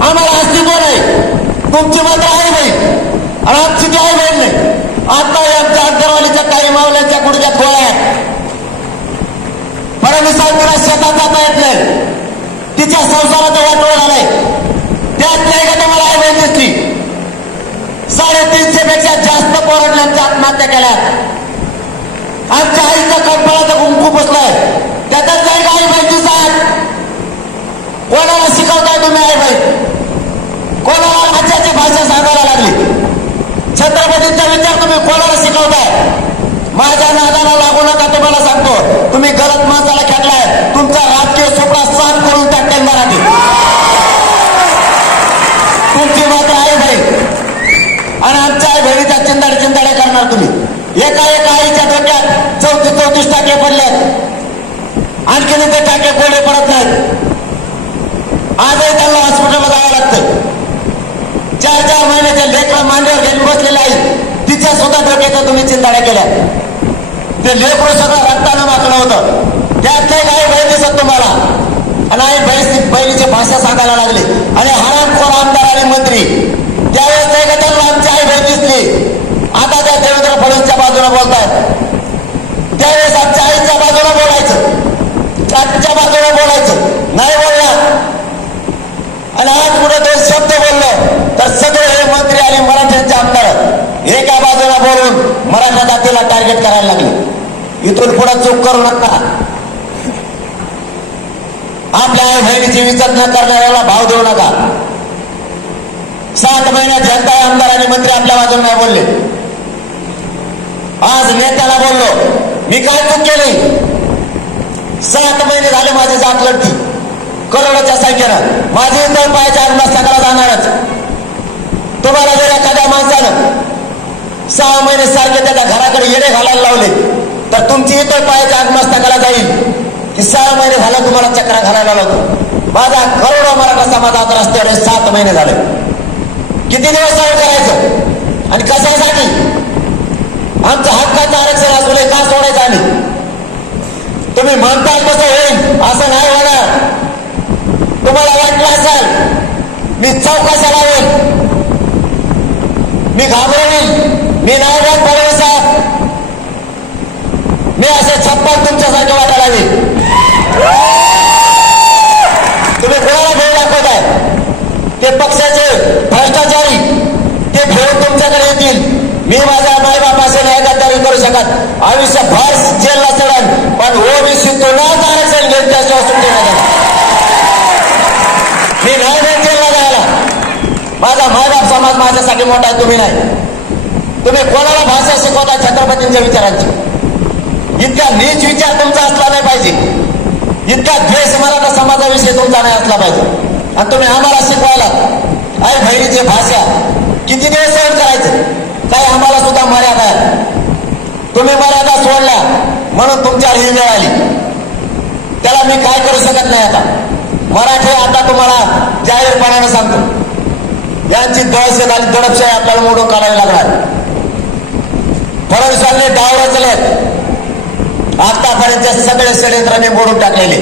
आम्हाला अस्तित्व नाही. तुमची मात्र आई बहीण आणि आमची ती आई बहीण नाही. आता आमच्या अंतरवालीच्या काही मावल्यांच्या गुडघ्यात गोळ्या आहेत. फडणवीस साहेबांना शेतात जाता येत नाही, तिच्या संसाराचं वाटोळ झालंय. त्यात नाही का तुम्हाला आई बहीण दिसली. 350 पेक्षा जास्त पोरांच्या आत्महत्या केल्या. आमच्या आईचा कणफळाचा कुंकू बसलाय त्याच्यात नाही का आई बहीण दिसत. कोणाला शिकवताय तुम्ही आई बहीण. कोणाला राज्याची भाषा सांगायला लागली. छत्रपतींचा विचार तुम्ही कोणाला शिकवताय. माझ्या नादाला लागू नका. तुम्हाला सांगतो तुम्ही गलत माणसाला खेळलाय. तुमचा राजकीय सोपडा साफ करून टाकतील मराठी. तुमची मात्र आई बहीण आणि आमच्या आई बहिणीच्या चिंदाड्या करणार तुम्ही. एका आईच्या डोक्यात 34 टाके पडलेत. आणखीन ते टाके कोरडे पडत नाहीत. आजही त्यांना हॉस्पिटलला जावं लागतं. 4 महिन्याच्या लेकरं मांडीवर घेऊन बसलेले आहे, तिच्या सुद्धा डोक्याच्या तुम्ही चिंताड्या केल्या. ते लेकरू सगळं रक्तानं मागलं होतं. त्यात नाही आई बहीण दिसत तुम्हाला. आणि आई बहिणीची भाषा सांगायला लागली. आणि हरामखोर आमदार आणि मंत्री त्यावेळेस नाही का त्यांना आमची आई बहीण दिसली. आता त्या देवेंद्र फडणवीसच्या बाजूला बोलतात. त्यावेळेस आमच्या आईच्या बाजूला बोलायचं, आजच्या बाजूला बोलायचं नाही बोलणार. आणि आज कुठे 2 शब्द बोललो तर सगळे हे मंत्री आणि मराठ्यांचे आमदार एका बाजूला बोलून मराठा जातीला टार्गेट करायला लागले. इथून पुढे चूक करू नका. आपल्या आई बहिणीची इज्जत न करणाऱ्याला भाव देऊ नका. 7 महिन्यात जनता आमदारांनी आपल्या बाजूने नाही बोलले. आज नेत्याला बोललो, मी काय चूक केली? 7 महिने झाले माझी जात लढती करोडोच्या संख्येनं. माझी तर पायाच्या आत्महत्याला जाणारच. तुम्हाला जर एखाद्या माणसानं 6 महिने सारखे त्याच्या घराकडे येणे घालायला लावले तर तुमची इतर पायाच्या आत्महत्याला जाईल की 6 महिने झाले तुम्हाला चक्रा घालायला लावतो. माझा करोडो मराठा समाजात रस्त्यावर 7 महिने झाले. किती दिवस सहन करायचं आणि कशासाठी? आमचं हक्काचं आरक्षण असून का सोडायचं आम्ही? तुम्ही म्हणताल कसं होईल? असं नाही होणार. तुम्हाला वाटलं असेल मी चौकशा लावेल, मी घाबरेल, मी नाही जात फडणवीस साहेब, मी असे छप्पन तुमच्यासारखे वाटायला हवे. तुम्ही कोणाला भेट दाखवताय? ते पक्षाचे भ्रष्टाचारी ते फेडून तुमच्याकडे येतील. मी माझ्या मायबापाशी नाही गद्दारी करू शकत. आयुष्यभर जेलला चढेल पण ओबीसी तुलाच आरक्षण घेऊन त्याशिवाय सुटू नका. मी नाही जाईल जेलला जायला. माझा मायबाप समाज माझ्यासाठी मोठा आहे, तुम्ही नाही. तुम्ही कोणाला भाषा शिकवता छत्रपतींच्या विचारांची? इतका नीच विचार तुमचा असला नाही पाहिजे. इतका द्वेष मराठा समाजाविषयी तुमचा नाही असला पाहिजे. आणि तुम्ही आम्हाला शिकवायला आई बहिणीची भाषा किती दिवस सहन करायचं? काय आम्हाला सुद्धा मर्यादा आहे. तुम्ही मर्यादा सोडल्या म्हणून तुमच्यावर ही वेळ आली. त्याला मी काय करू शकत नाही. आता मराठी आता तुम्हाला जाहीरपणाने सांगतो, यांची दहशत आणि दडपशाही आपल्याला मोडून काढावी लागणार. फडणवीसांनी डाव रचलेत. आतापर्यंत सगळे षडयंत्र मी मोडून टाकलेले.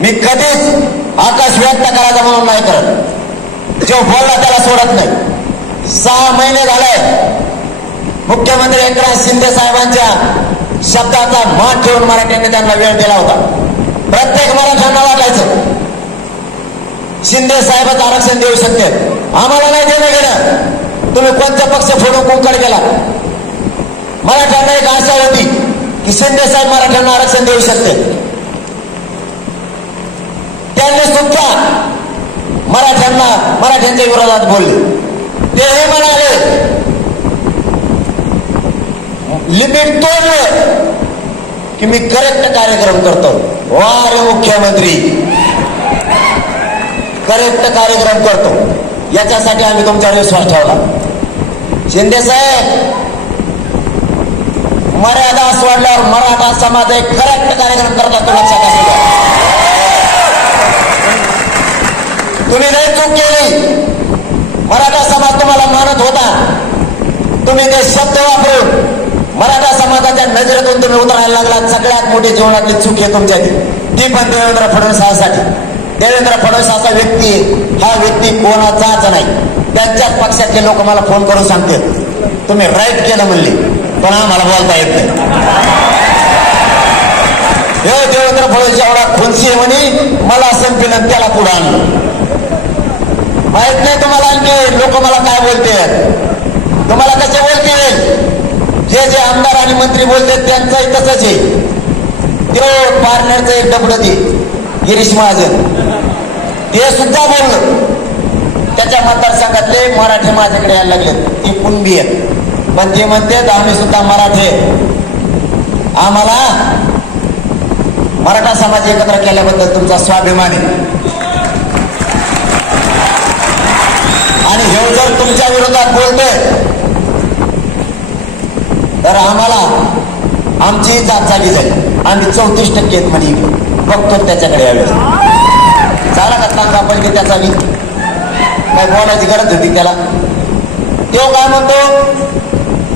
मी कधीच आकाश व्यक्त करायचा म्हणून नाही करत. जो बोलला त्याला सोडत नाही. 6 महिने झाले मुख्यमंत्री एकनाथ शिंदे साहेबांच्या शब्दाचा मान ठेवून मराठ्यांनी त्यांना वेळ दिला होता. प्रत्येक मराठ्यांना वाटायचं शिंदे साहेबच आरक्षण देऊ शकते. आम्हाला नाही देणं गेलं. तुम्ही कोणता पक्ष फोडून कोणकडे गेला? मराठ्यांना एक आशा होती की शिंदे साहेब मराठ्यांना आरक्षण देऊ शकते. त्यांनी सुद्धा मराठ्यांच्या विरोधात बोलले. तेही म्हणाले लिमिट तोडलं की मी करेक्ट कार्यक्रम करतो. वा रे मुख्यमंत्री, करेक्ट कार्यक्रम करतो. याच्यासाठी आम्ही तुमच्यावर विश्वास ठेवला. शिंदे साहेब मर्यादा सोडल्यावर मराठा समाज एक करेक्ट कार्यक्रम करतात. लक्षात असू द्या. तुम्ही नाही चूक केली. मराठा समाज तुम्हाला मानत होता. तुम्ही ते शब्द वापरून मराठा समाजाच्या नजरेतून तुम्ही उतरायला लागला. सगळ्यात मोठी जीवनातली चूक आहे तुमच्याची. ती पण देवेंद्र फडणवीसांसाठी. देवेंद्र फडणवीस असा व्यक्ती, हा व्यक्ती कोणाचाच नाही. त्यांच्याच पक्षातले लोक मला फोन करून सांगते तुम्ही राईट केलं म्हणले, पण आम्हाला बोलता येत नाही. हे देवेंद्र फडणवीस एवढा खुनशी आहे म्हणे, मला संपलं त्याला पुढे आणलं. माहित नाही तुम्हाला आणखी लोक मला काय बोलते, तुम्हाला कसे बोलतील. जे आमदार आणि मंत्री बोलते त्यांचंही तसंच आहे. ते पार्टनरचं एक डबड ते गिरीश महाजन हे सुद्धा बोललं. त्याच्या मतदारसंघातले मराठी माझ्याकडे यायला लागले. ती कुणबी आहेत पण ते म्हणतात आम्ही सुद्धा मराठी. आम्हाला मराठा समाज एकत्र केल्याबद्दल तुमचा स्वाभिमान आहे. आणि हे जर तुमच्या विरोधात बोलतोय तर आम्हाला आमची जात झाली जाईल. आम्ही 34% म्हणे बघतो त्याच्याकडे यावेळेस. झाला का चांगला पण की त्याचा मी काय बोलायची गरज होती त्याला. तो काय म्हणतो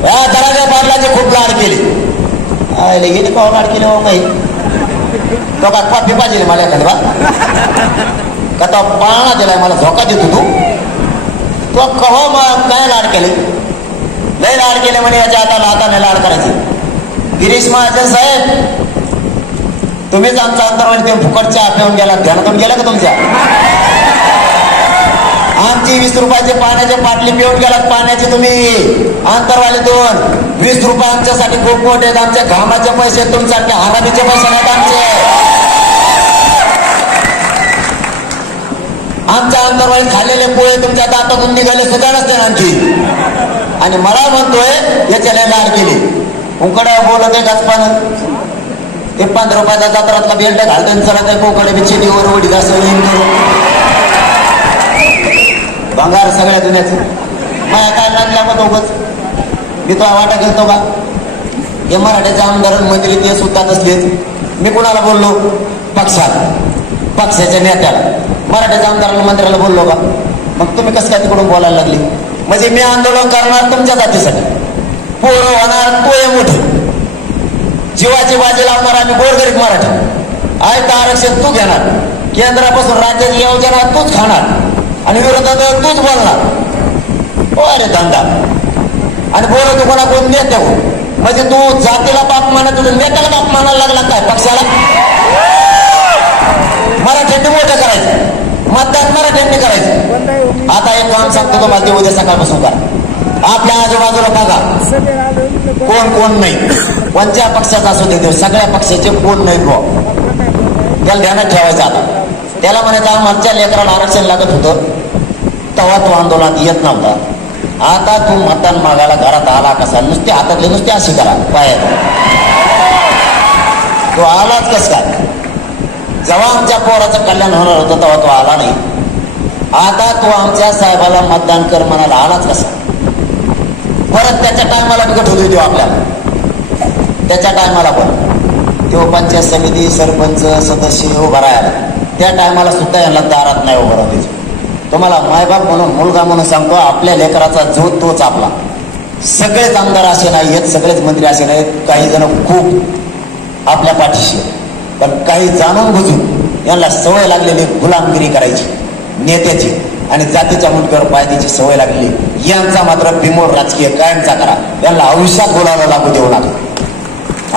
या धराच्या पाटलाचे खूप लाड केले. गेले का लाड केले हो काही. तो का कॉफी पाहिजे मला एखाद्या का तो पाळणा दिलाय मला धोका देतो तू. तो कहो मग काय लाड केले. लय लाड केले म्हणे याच्या हाताने लाड करायचे. गिरीश महाजन साहेब तुम्हीच आमचा अंतरवाली फुकटच्या पिऊन गेला. ध्यानातून गेला का तुमच्या? आमची 20 रुपयाचे पाण्याचे बाटली पिऊन गेलात. पाण्याचे तुम्ही अंतरवाले 20 रुपये आमच्यासाठी खूप मोठे आहेत. आमच्या घामाचे पैसे तुमच्यासारखे हरामीचे पैसे नाहीत आमचे. आमच्या आमदारवाडी खाल्लेले पोहे तुमच्या दातातून निघाले सुद्धा नसते आणखी. आणि मला म्हणतोय याच्याला लाड केली उकडा बोलत आहे गचपानं. ते 15 रुपयाचा जत्रातला बेल्ट घालते चला ते कोकडे बिचिटीवर उडी जास्त भंगार सगळ्या दुनियाचं. माझ्या काय लागल्या मग दोघच मी तो वाटा गेलतो का. हे मराठ्याचे आमदार मंत्री ते सुद्धा तसलेच. मी कुणाला बोललो पक्षाच्या नेत्याला मराठ्याच्या आमदाराला मंत्र्याला बोललो का. मग तुम्ही कसं काय तिकडून बोलायला लागली. म्हणजे मी आंदोलन करणार तुमच्या जातीसाठी पोरं होणार तोय मोठे जीवाची बाजी लावणार आम्ही गोरगरीब मराठी. आयतं आरक्षण तू घेणार केंद्रापासून राज्याची योजना तूच खाणार आणि विरोधात तूच बोलणार. हो अरे धंदा आणि बोलतो कोणा कोण नेते हो. म्हणजे तू जातीला बाप मानत नेत्याला बाप मानायला लागला काय पक्षाला. मराठ्यांनी मोठं करायचं मतदान मराठ्यांनी करायचं. आता एक काम सांगतो तुम्हाला ते उद्या सकाळपासून करा. आपल्या आजूबाजूला बघा कोण कोण नाही कोणत्या पक्षाचा असू दे सगळ्या पक्षाचे कोण नाही त्याला ध्यानात ठेवायचं. आता त्याला म्हणायचं आमच्या लेकराला आरक्षण लागत होतं तेव्हा तो आंदोलनात येत नव्हता. आता तू मतदान मागायला घरात आला कसा नुसते हातातले नुसते अशी करा पायात तो आलाच कस काय. जेव्हा आमच्या पोराचं कल्याण होणार होतं तेव्हा तो आला नाही. आता तो आमच्या साहेबाला मतदान कर म्हणाला आलाच कसा. परत त्याच्या टायमाला बिकट होती तो आपल्याला त्याच्या टायमाला पण तो पंचायत समिती सरपंच सदस्य उभा राहायला त्या टायमाला सुद्धा यांना दारात नाही उभं राहते. तुम्हाला मायबाप म्हणून मुलगा म्हणून सांगतो आपल्या लेकराचा जो तोच आपला. सगळेच आमदार असे नाही आहेत सगळेच मंत्री असे नाहीत. काही जण खूप आपल्या पाठीशी पण काही जाणून बुजून यांना सवय लागलेली गुलामगिरी करायची नेत्याची आणि जातीच्या मुंडक्यावर पायदीची सवय लागलेली. यांचा मात्र बिमोड राजकीय कायमचा करा. यांना आयुष्यात बोलायला लागू देऊ नका.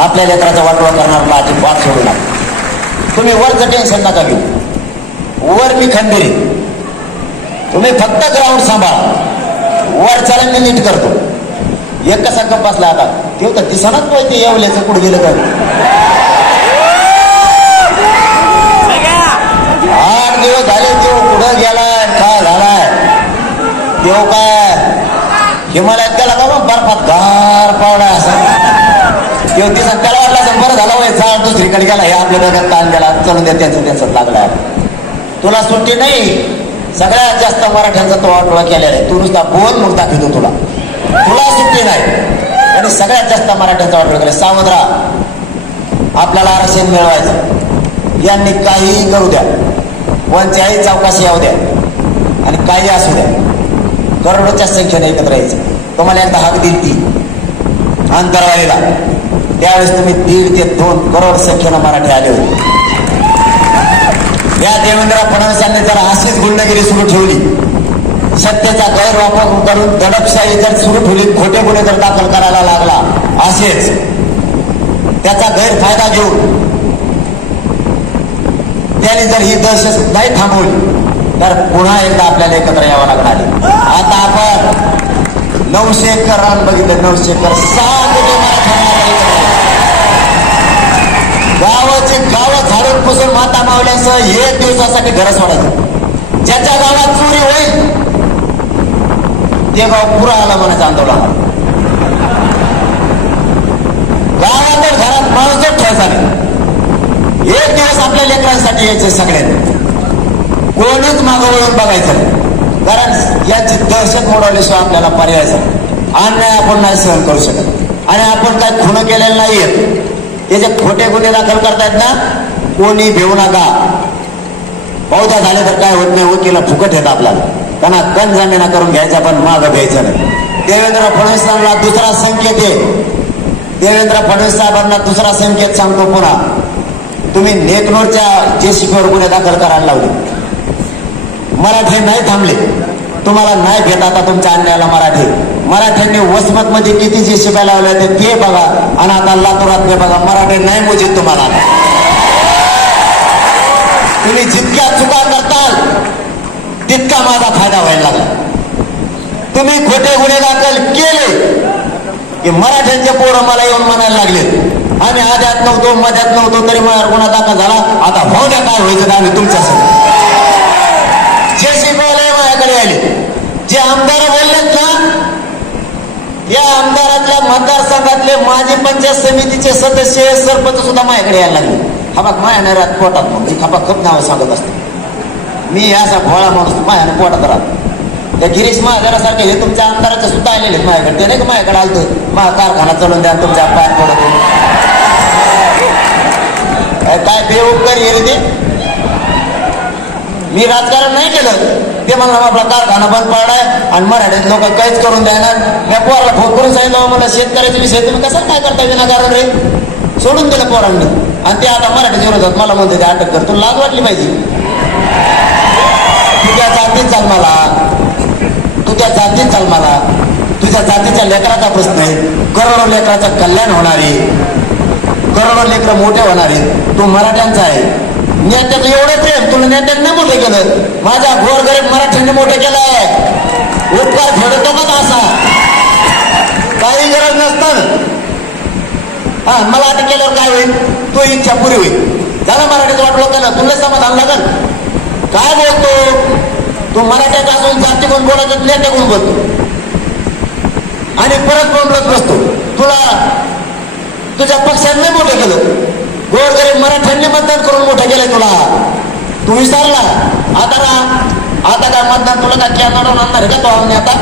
आपल्या लेकराचा वाटोळा करणारा अजिबात सोडू नका. तुम्ही वरचं टेन्शन नका घेऊ. वर मी खंबीर तुम्ही फक्त ग्राउंड सांभाळा. वरच्याला मी नीट करतो. एक कसा गप बसला आता ते तर दिसणाच पाहिजे येवल्याचं कुठं गेलं काय. 8 दिवस झाले देव कुठं गेलाय काय झालाय. देव काय हिमालयात गेला का मग बर्फात गार पावलाय असं देव दिसत त्याला वाटलं असं बरं झालं वय झाड दुसरीकडे गेला हे आपल्या डोक्यात ताण गेला चलून द्या त्यांचं लागलाय. तुला सुट्टी नाही. सगळ्यात जास्त मराठ्यांचा तो वाटोळा केलेला आहे. तू नुसता बोल मग दाखवतो तुला सुट्टी नाही. आणि सगळ्यात जास्त मराठ्यांचा वाटोळा केला. सावध राहा. आपल्याला आरक्षण मिळवायचं. यांनी काहीही करू द्या कोणत्याही चौकशी येऊ द्या आणि काही असू द्या करोडोच्या संख्येने एकत्र यायचं. तुम्हाला एकदा हाक दिली ती आंतरवालीला त्यावेळेस तुम्ही 1.5 ते 2 करोड संख्येनं मराठी आले होते. या देवेंद्र फडणवीसांनी जर अशीच गुंडगिरी सुरू ठेवली सत्तेचा गैरवापर करून दडपशाही जर सुरू ठेवली खोटे गुन्हे जर दाखल करायला लागला असेच त्याचा गैरफायदा घेऊन त्याने जर ही दहशत नाही थांबवली तर पुन्हा एकदा आपल्याला एकत्र यावं लागणार आहे. आता आपण 900 एकर रान बघितलं. 900 एकर 6 गावाची गावं झाडून पुसून माता मावल्यासह 1 दिवसासाठी घर सोडायचं. ज्याच्या गावात चोरी होईल ते गाव पुरा आला म्हणायचं आंदोलन. गावात घरात माणूस ठेवायचा नाही. 1 दिवस आपल्या लेकरांसाठी यायचे सगळ्यांनी. कोणीच मागं वळून बघायचं नाही. कारण याची दहशत मोडवल्याशिवाय आपल्याला पर्यायच अन्याय आपण नाही सहन करू शकत. आणि आपण काय खुणं केलेलं नाहीये. हे जे खोटे गुन्हे दाखल करतायत ना कोणी भेऊ नका. बहुधा झाले तर काय होत नाही. वकील फुकट येत आपल्याला त्यांना कण जामिना करून घ्यायचा पण मागं घ्यायचं नाही. देवेंद्र फडणवीसांना दुसरा संकेत आहे. देवेंद्र फडणवीस साहेबांना दुसरा संकेत सांगतो पुन्हा. तुम्ही नेकनोरच्या जेसीपीवर गुन्हे दाखल करायला लावले. मराठी नाही थांबले. तुम्हाला नाही घेत आता तुमच्या अन्यायाला मराठ्यांनी वसमत मध्ये किती जेसीपी लावले ते बघा आणि आता लातूरात ते बघा. मराठी नाही मोजित तुम्हाला. तुम्ही जितक्या चुका करताल तितका माझा फायदा व्हायला लागला. तुम्ही खोटे गुन्हे दाखल केले की मराठ्यांचे पोरं मला येऊन म्हणायला लागले आम्ही आद्यात नव्हतो मध्यात नव्हतो तरी माझ्यावर गुन्हा दाखल झाला. आता भाऊ द्या काय व्हायचं आम्ही तुमच्यासाठी. जे जे आमदार बोललेत ना, या आमदारातल्या मतदारसंघातले माजी पंचायत समितीचे सदस्य सरपंच सुद्धा माझ्याकडे यायला लागले. हा बघ माया नाही राहत पोटात, मग मी खपा खप नावं सांगत असते. मी असा भोळा माणूस मायाने पोटात राहत. त्या गिरीश महाजनासारखे हे तुमच्या आमदाराचे सुद्धा आलेले आहेत माझ्याकडे. ते नाही का माझ्याकडे आलतं, मा कारखाना चालून द्या तुमच्या पाय पडत काय बेउपकार येईल ते. मी राजकारण नाही केलं, ते मला आपला कारखाना बंद पाडाय आणि मराठीत लोक काहीच करून द्यायला. या पोराला फोन करून सांगितलं मला शेतकऱ्याचे विषय तुम्ही कसं काय करता विनाकारण रे, सोडून दिलं पोरांनी. आणि ते आता मराठीच्या विरोधात मला म्हणते ते अटक कर. तुला लाज वाटली पाहिजे. तुझ्या जातीत चाल मला, तुझ्या जातीत चाल मला. तुझ्या जातीच्या लेकराचा प्रश्न आहे. करोडो लेकराचं कल्याण होणार आहे, करोडो लेकर मोठे होणार आहे. तू मराठ्यांचा आहे. नेत्याचं एवढं प्रेम, तुला नेत्यांनी मोठे केलं. माझ्या गोरगरीब मराठ्यांनी मोठे केलंय. उपकार फेडतो का असा काही गरज नसतं. हा मला अटक केल्यावर काय होईल, तो इच्छा पुरी होईल. झालं मराठीत वाटलं त्याला, तुला समाधान लागल. काय बोलतो तू मराठ्याचा असून जाती कोण बोलायचं, नेते कोण बोलतो आणि परत बोलत बसतो. तुला तुझ्या पक्षांनी मोठं केलं, गोरगरीब मराठ्यांनी मतदान करून मोठं केलंय तुला. तू विसरला आता काय मतदान तुला काय कॅनडावरून आणणार आहे का? तो आम्ही आता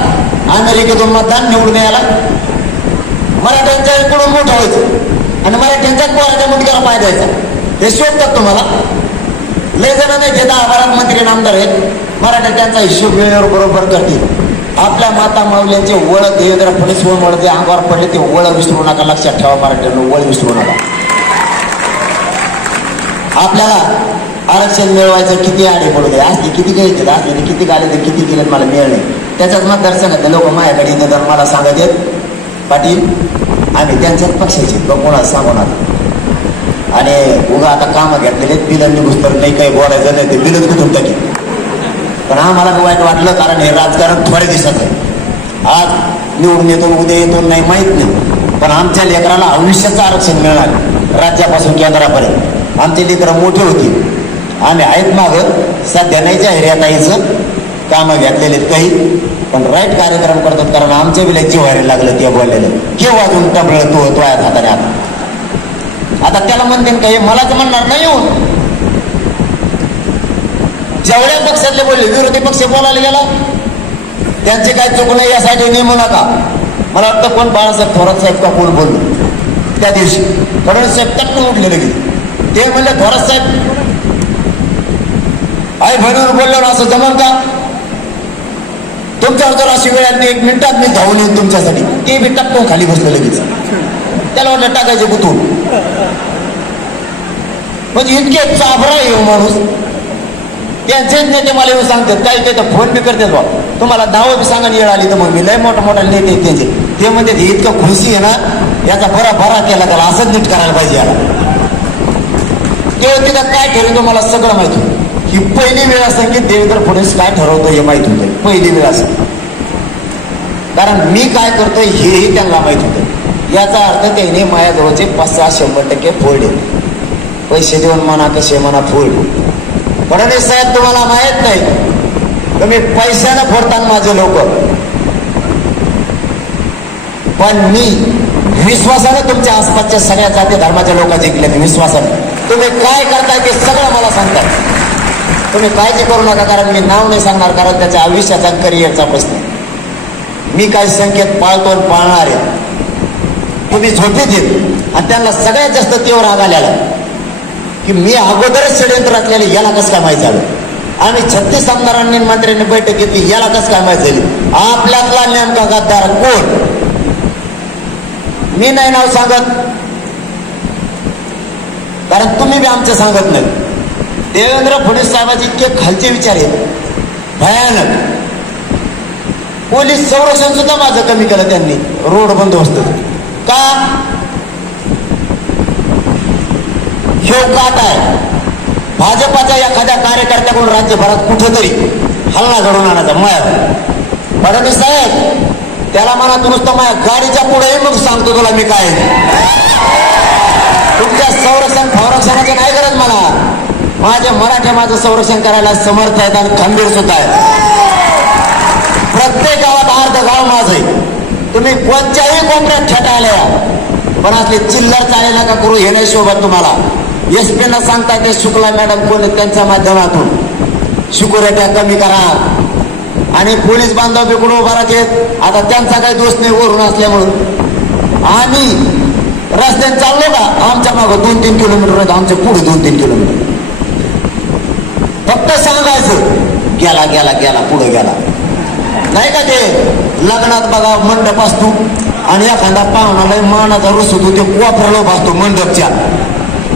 अमेरिकेतून मतदान निवडून यायला मराठ्यांच्या इकडून मोठं व्हायचं आणि मराठ्यांच्याच पोराच्या मुलग्याला पाय द्यायचा. हे शोधतात तुम्हाला. लय जण नाही जे 10-12 मंत्री आमदार आहेत मराठा, त्यांचा हिशोब वेळेवर बरोबर करतील. आपल्या माता माऊल्यांचे वळ देवेंद्र फडणवीस वळ जे अंगावर पडले ते वळ विसरू नका. लक्षात ठेवा मराठ्यांना, वळ विसरू नका. आपल्याला आरक्षण मिळवायचं किती आडे पडू दे, असले किती घ्यायचे, असले किती गाले तर किती गेले मला मिळणे. त्याच्याच मतदारसंघातले लोक माझ्याकडे येतात, मला सांगत येत पाटील आम्ही त्यांच्याच पक्षाचे कोणाला सांगणार. आणि उगा आता कामं घेतलेले बिलं निघूस तर नाही काही बोलायचं नाही, ते बिलच कुठून टाकी. पण आम्हाला वाईट वाटलं, कारण हे राजकारण थोड्या दिवसात आहे. आज निवडून येतो उद्या येतो नाही माहीत नाही, पण आमच्या लेकराला आयुष्याचं आरक्षण मिळणार राज्यापासून केंद्रापर्यंत. आमचे लेकरं मोठे होतील. आम्ही आहेत मागं, सध्या नाही जाहिराताईचं कामं घेतलेले काही, पण राईट कार्यक्रम करतात. कारण आमच्या बिला जिव्हायला लागलं ते बोललेलं हे वाजून टबळ तो आहेत हाताने. आता त्याला म्हणते काही मलाच म्हणणार नाही. येऊन जेवढ्या पक्षातले बोलले, विरोधी पक्ष बोलायला गेला त्यांचे काय चूक नाही यासाठी नेमू नका. मला वाटतं कोण बाळासाहेब थोरात साहेब का कोण बोललो त्या दिवशी, फडणवीस साहेब टक्कन उठले लगेच. ते म्हणले थोरात साहेब आई बहिणीवर बोलल्यावर असं जमल का? तुमच्यावर जर अशी वेळ आली 1 मिनिटात मी धावून येईन तुमच्यासाठी. ते बी टक्कन खाली बसलं लगेच. त्याला वाटलं टाकायचे गुतून. म्हणजे इतके चाभरा येऊ माणूस. त्यांचेच नेते मला येऊन सांगतात, काही काही तर फोन बी करतात बा तुम्हाला नावं बी सांगा येळ आली तर मग मी लय मोठा नेते आहेत त्यांचे. ते म्हणजे इतकं खुशी आहे ना, याचा बरा केला त्याला असंच नीट करायला पाहिजे याला. ते तिथं काय ठरवतो मला सगळं माहिती होतं. ही पहिली वेळ असं की देवेंद्र फडणवीस काय ठरवतो हे माहित होतं. पहिली वेळ असं, कारण मी काय करतोय हेही त्यांना माहित होतं. याचा अर्थ त्याने माझ्याजवळचे 500-100% फोल्ड. पैसे देऊन म्हणा कसे म्हणा फोल्ड. फडणवीस साहेब तुम्हाला माहित नाही तुम्ही पैशानं फोडताना माझे लोक, पण मी विश्वासानं तुमच्या आसपासच्या सगळ्या जाती धर्माच्या लोकांचे जिंकले. विश्वासानं तुम्ही काय करताय ते सगळं मला सांगताय. तुम्ही काळजी करू नका, कारण मी नाव नाही सांगणार, कारण त्याच्या आयुष्याचा करिअरचा प्रश्न. मी काही संकेत पाळतो आणि पाळणार आहे. तुम्ही झोपेत येत आणि त्यांना सगळ्यात जास्त तीव्र राग आलेला की मी अगोदरच षडयंत्र असलेले याला कसं काय माहिती झालं. आम्ही 36 आमदारांनी मंत्र्यांनी बैठक घेतली, याला कसं काय माहिती झाली. आपल्यातला नेमका गद्दार कोण? मी नाही नाव सांगत, कारण तुम्ही बी आमचे सांगत नाही. देवेंद्र फडणवीस साहेबांचे इतके खालचे विचार आहेत भयानक. पोलीस संरक्षण सुद्धा माझं कमी केलं त्यांनी, रोड बंदोबस्त का? हे काट आहे भाजपाच्या एखाद्या कार्यकर्त्याकडून राज्यभरात कुठेतरी हल्ला घडवून आणायचा. माया फडणवीस साहेब त्याला म्हणा तू नुसतं माझ्या गाडीच्या पुढेही मग सांगतो तुला मी काय. तुमच्या संरक्षणाची नाही गरज मला. माझे मराठे माझं संरक्षण करायला समर्थ आहेत आणि खंबीर सुद्धा आहे. प्रत्येक तुम्ही कोणत्याही कोपऱ्यात खेटायला या, पण असले चिल्लर चाळे नका करू. हे नाही शोभत तुम्हाला. SP ना सांगता ते शुक्ला मॅडम कोण त्यांच्या माध्यमातून सिक्युरिटी कमी करा. आणि पोलीस बांधव बिकडून उभा राहतात. आता त्यांचा काही दोष नाही वरून असल्यामुळं. आम्ही रस्त्याने चाललो का आमच्या मागं 2-3 किलोमीटर, आमच्या पुढे 2-3 किलोमीटर. फक्त सांगायचं गेला गेला गेला पुढे गेला. नाही का ते लग्नात बघा मंडप असतो आणि एखादा पाहुणाला मानाचा रस होतो, ते कोपऱ्याला उभा असतो मंडपच्या.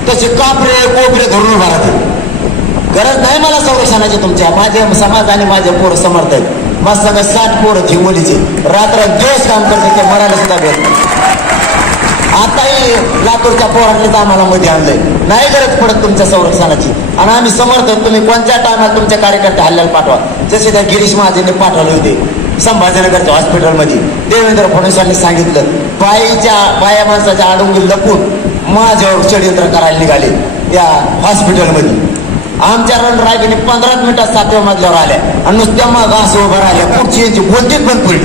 तसे कापरे कोपरे धरून उभा राहते. गरज नाही मला संरक्षणाची तुमच्या. माझे समाज आणि माझे पोरं समर्थ आहेत. माझं सगळं 60 पोरं ती मुलीचे रात्र दिवस काम करते, ते मरायला सुद्धा भेट. आताही लातूरच्या पोरांनीच आम्हाला मध्ये आणलंय. नाही गरज पडत तुमच्या संरक्षणाची. आणि आम्ही समर्थ आहेत. तुम्ही कोणत्या टायमाला तुमच्या कार्यकर्ते हल्ल्याला पाठवा. जसे त्या गिरीश महाजनने पाठवले होते संभाजीनगरच्या हॉस्पिटलमध्ये. देवेंद्र फडणवीसांनी सांगितलं बाया माणसाच्या आडोंगी लपून माझ्यावर षडयंत्र करायला निघाले या हॉस्पिटलमध्ये. आमच्या रणरागिणी 15 मिनिटात 7व्या मजल्यावर आल्या आणि नुसत्या मग असं उभं राहिल्या. पुढची यांची बोलतीच बंद पडली.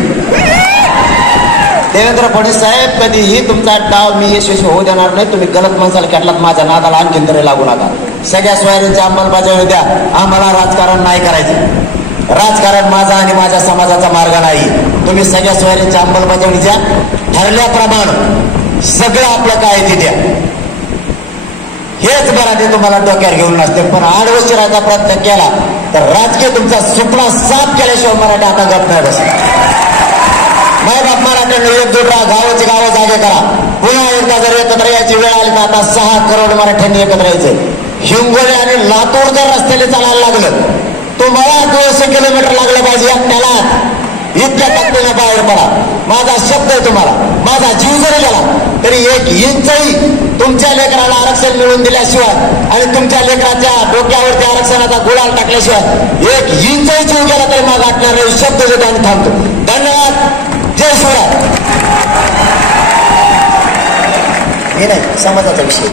देवेंद्र फडणवीस साहेब, कधीही तुमचा डाव मी यशस्वी होऊ देणार नाही. तुम्ही गलत माणसाला खेटलात, माझ्या नादाला आणखीन तरी लागू नका. सगळ्या सोयऱ्यांची अंमलबजावणी द्या. आम्हाला राजकारण नाही करायचं. राजकारण माझा आणि माझ्या समाजाचा मार्ग नाही. तुम्ही सगळ्या सोयऱ्यांची अंमलबजावणी द्या. ठरल्याप्रमाणे सगळं आपलं काय ते द्या. हेच बरं ते तुम्हाला डोक्यावर घेऊन नसते. पण आडवं शिरायचा प्रयत्न केला तर राजकीय तुमचा सुपडा साफ केल्याशिवाय मराठी आता गप नाही बसत. मायबाप मराठ्यांनी एकजूट राहा. गावाचे गावं जागे करा. पुन्हा एकदा जर एकत्र यायची वेळ आली तर आता 6 करोड मराठ्यांनी एकत्र यायचं. हिंगोली आणि लातूर जर रस्त्याने चालायला लागलं, तुम्हाला 200 किलोमीटर लागलं पाहिजे एकट्याला. इतक्या ताकदीने बाहेर पडा. माझा शब्द आहे तुम्हाला. माझा जीव जरी गेला तरी 1 इंचही तुमच्या लेकराला आरक्षण मिळवून दिल्याशिवाय आणि तुमच्या लेकराच्या डोक्यावरती आरक्षणाचा गुलाल टाकल्याशिवाय 1 इंचही जीव गेला तरी मग वाटणार शब्द देतो आणि थांबतो. धन्यवाद. जय शिवराय. हे नाही समाजाचा विषय.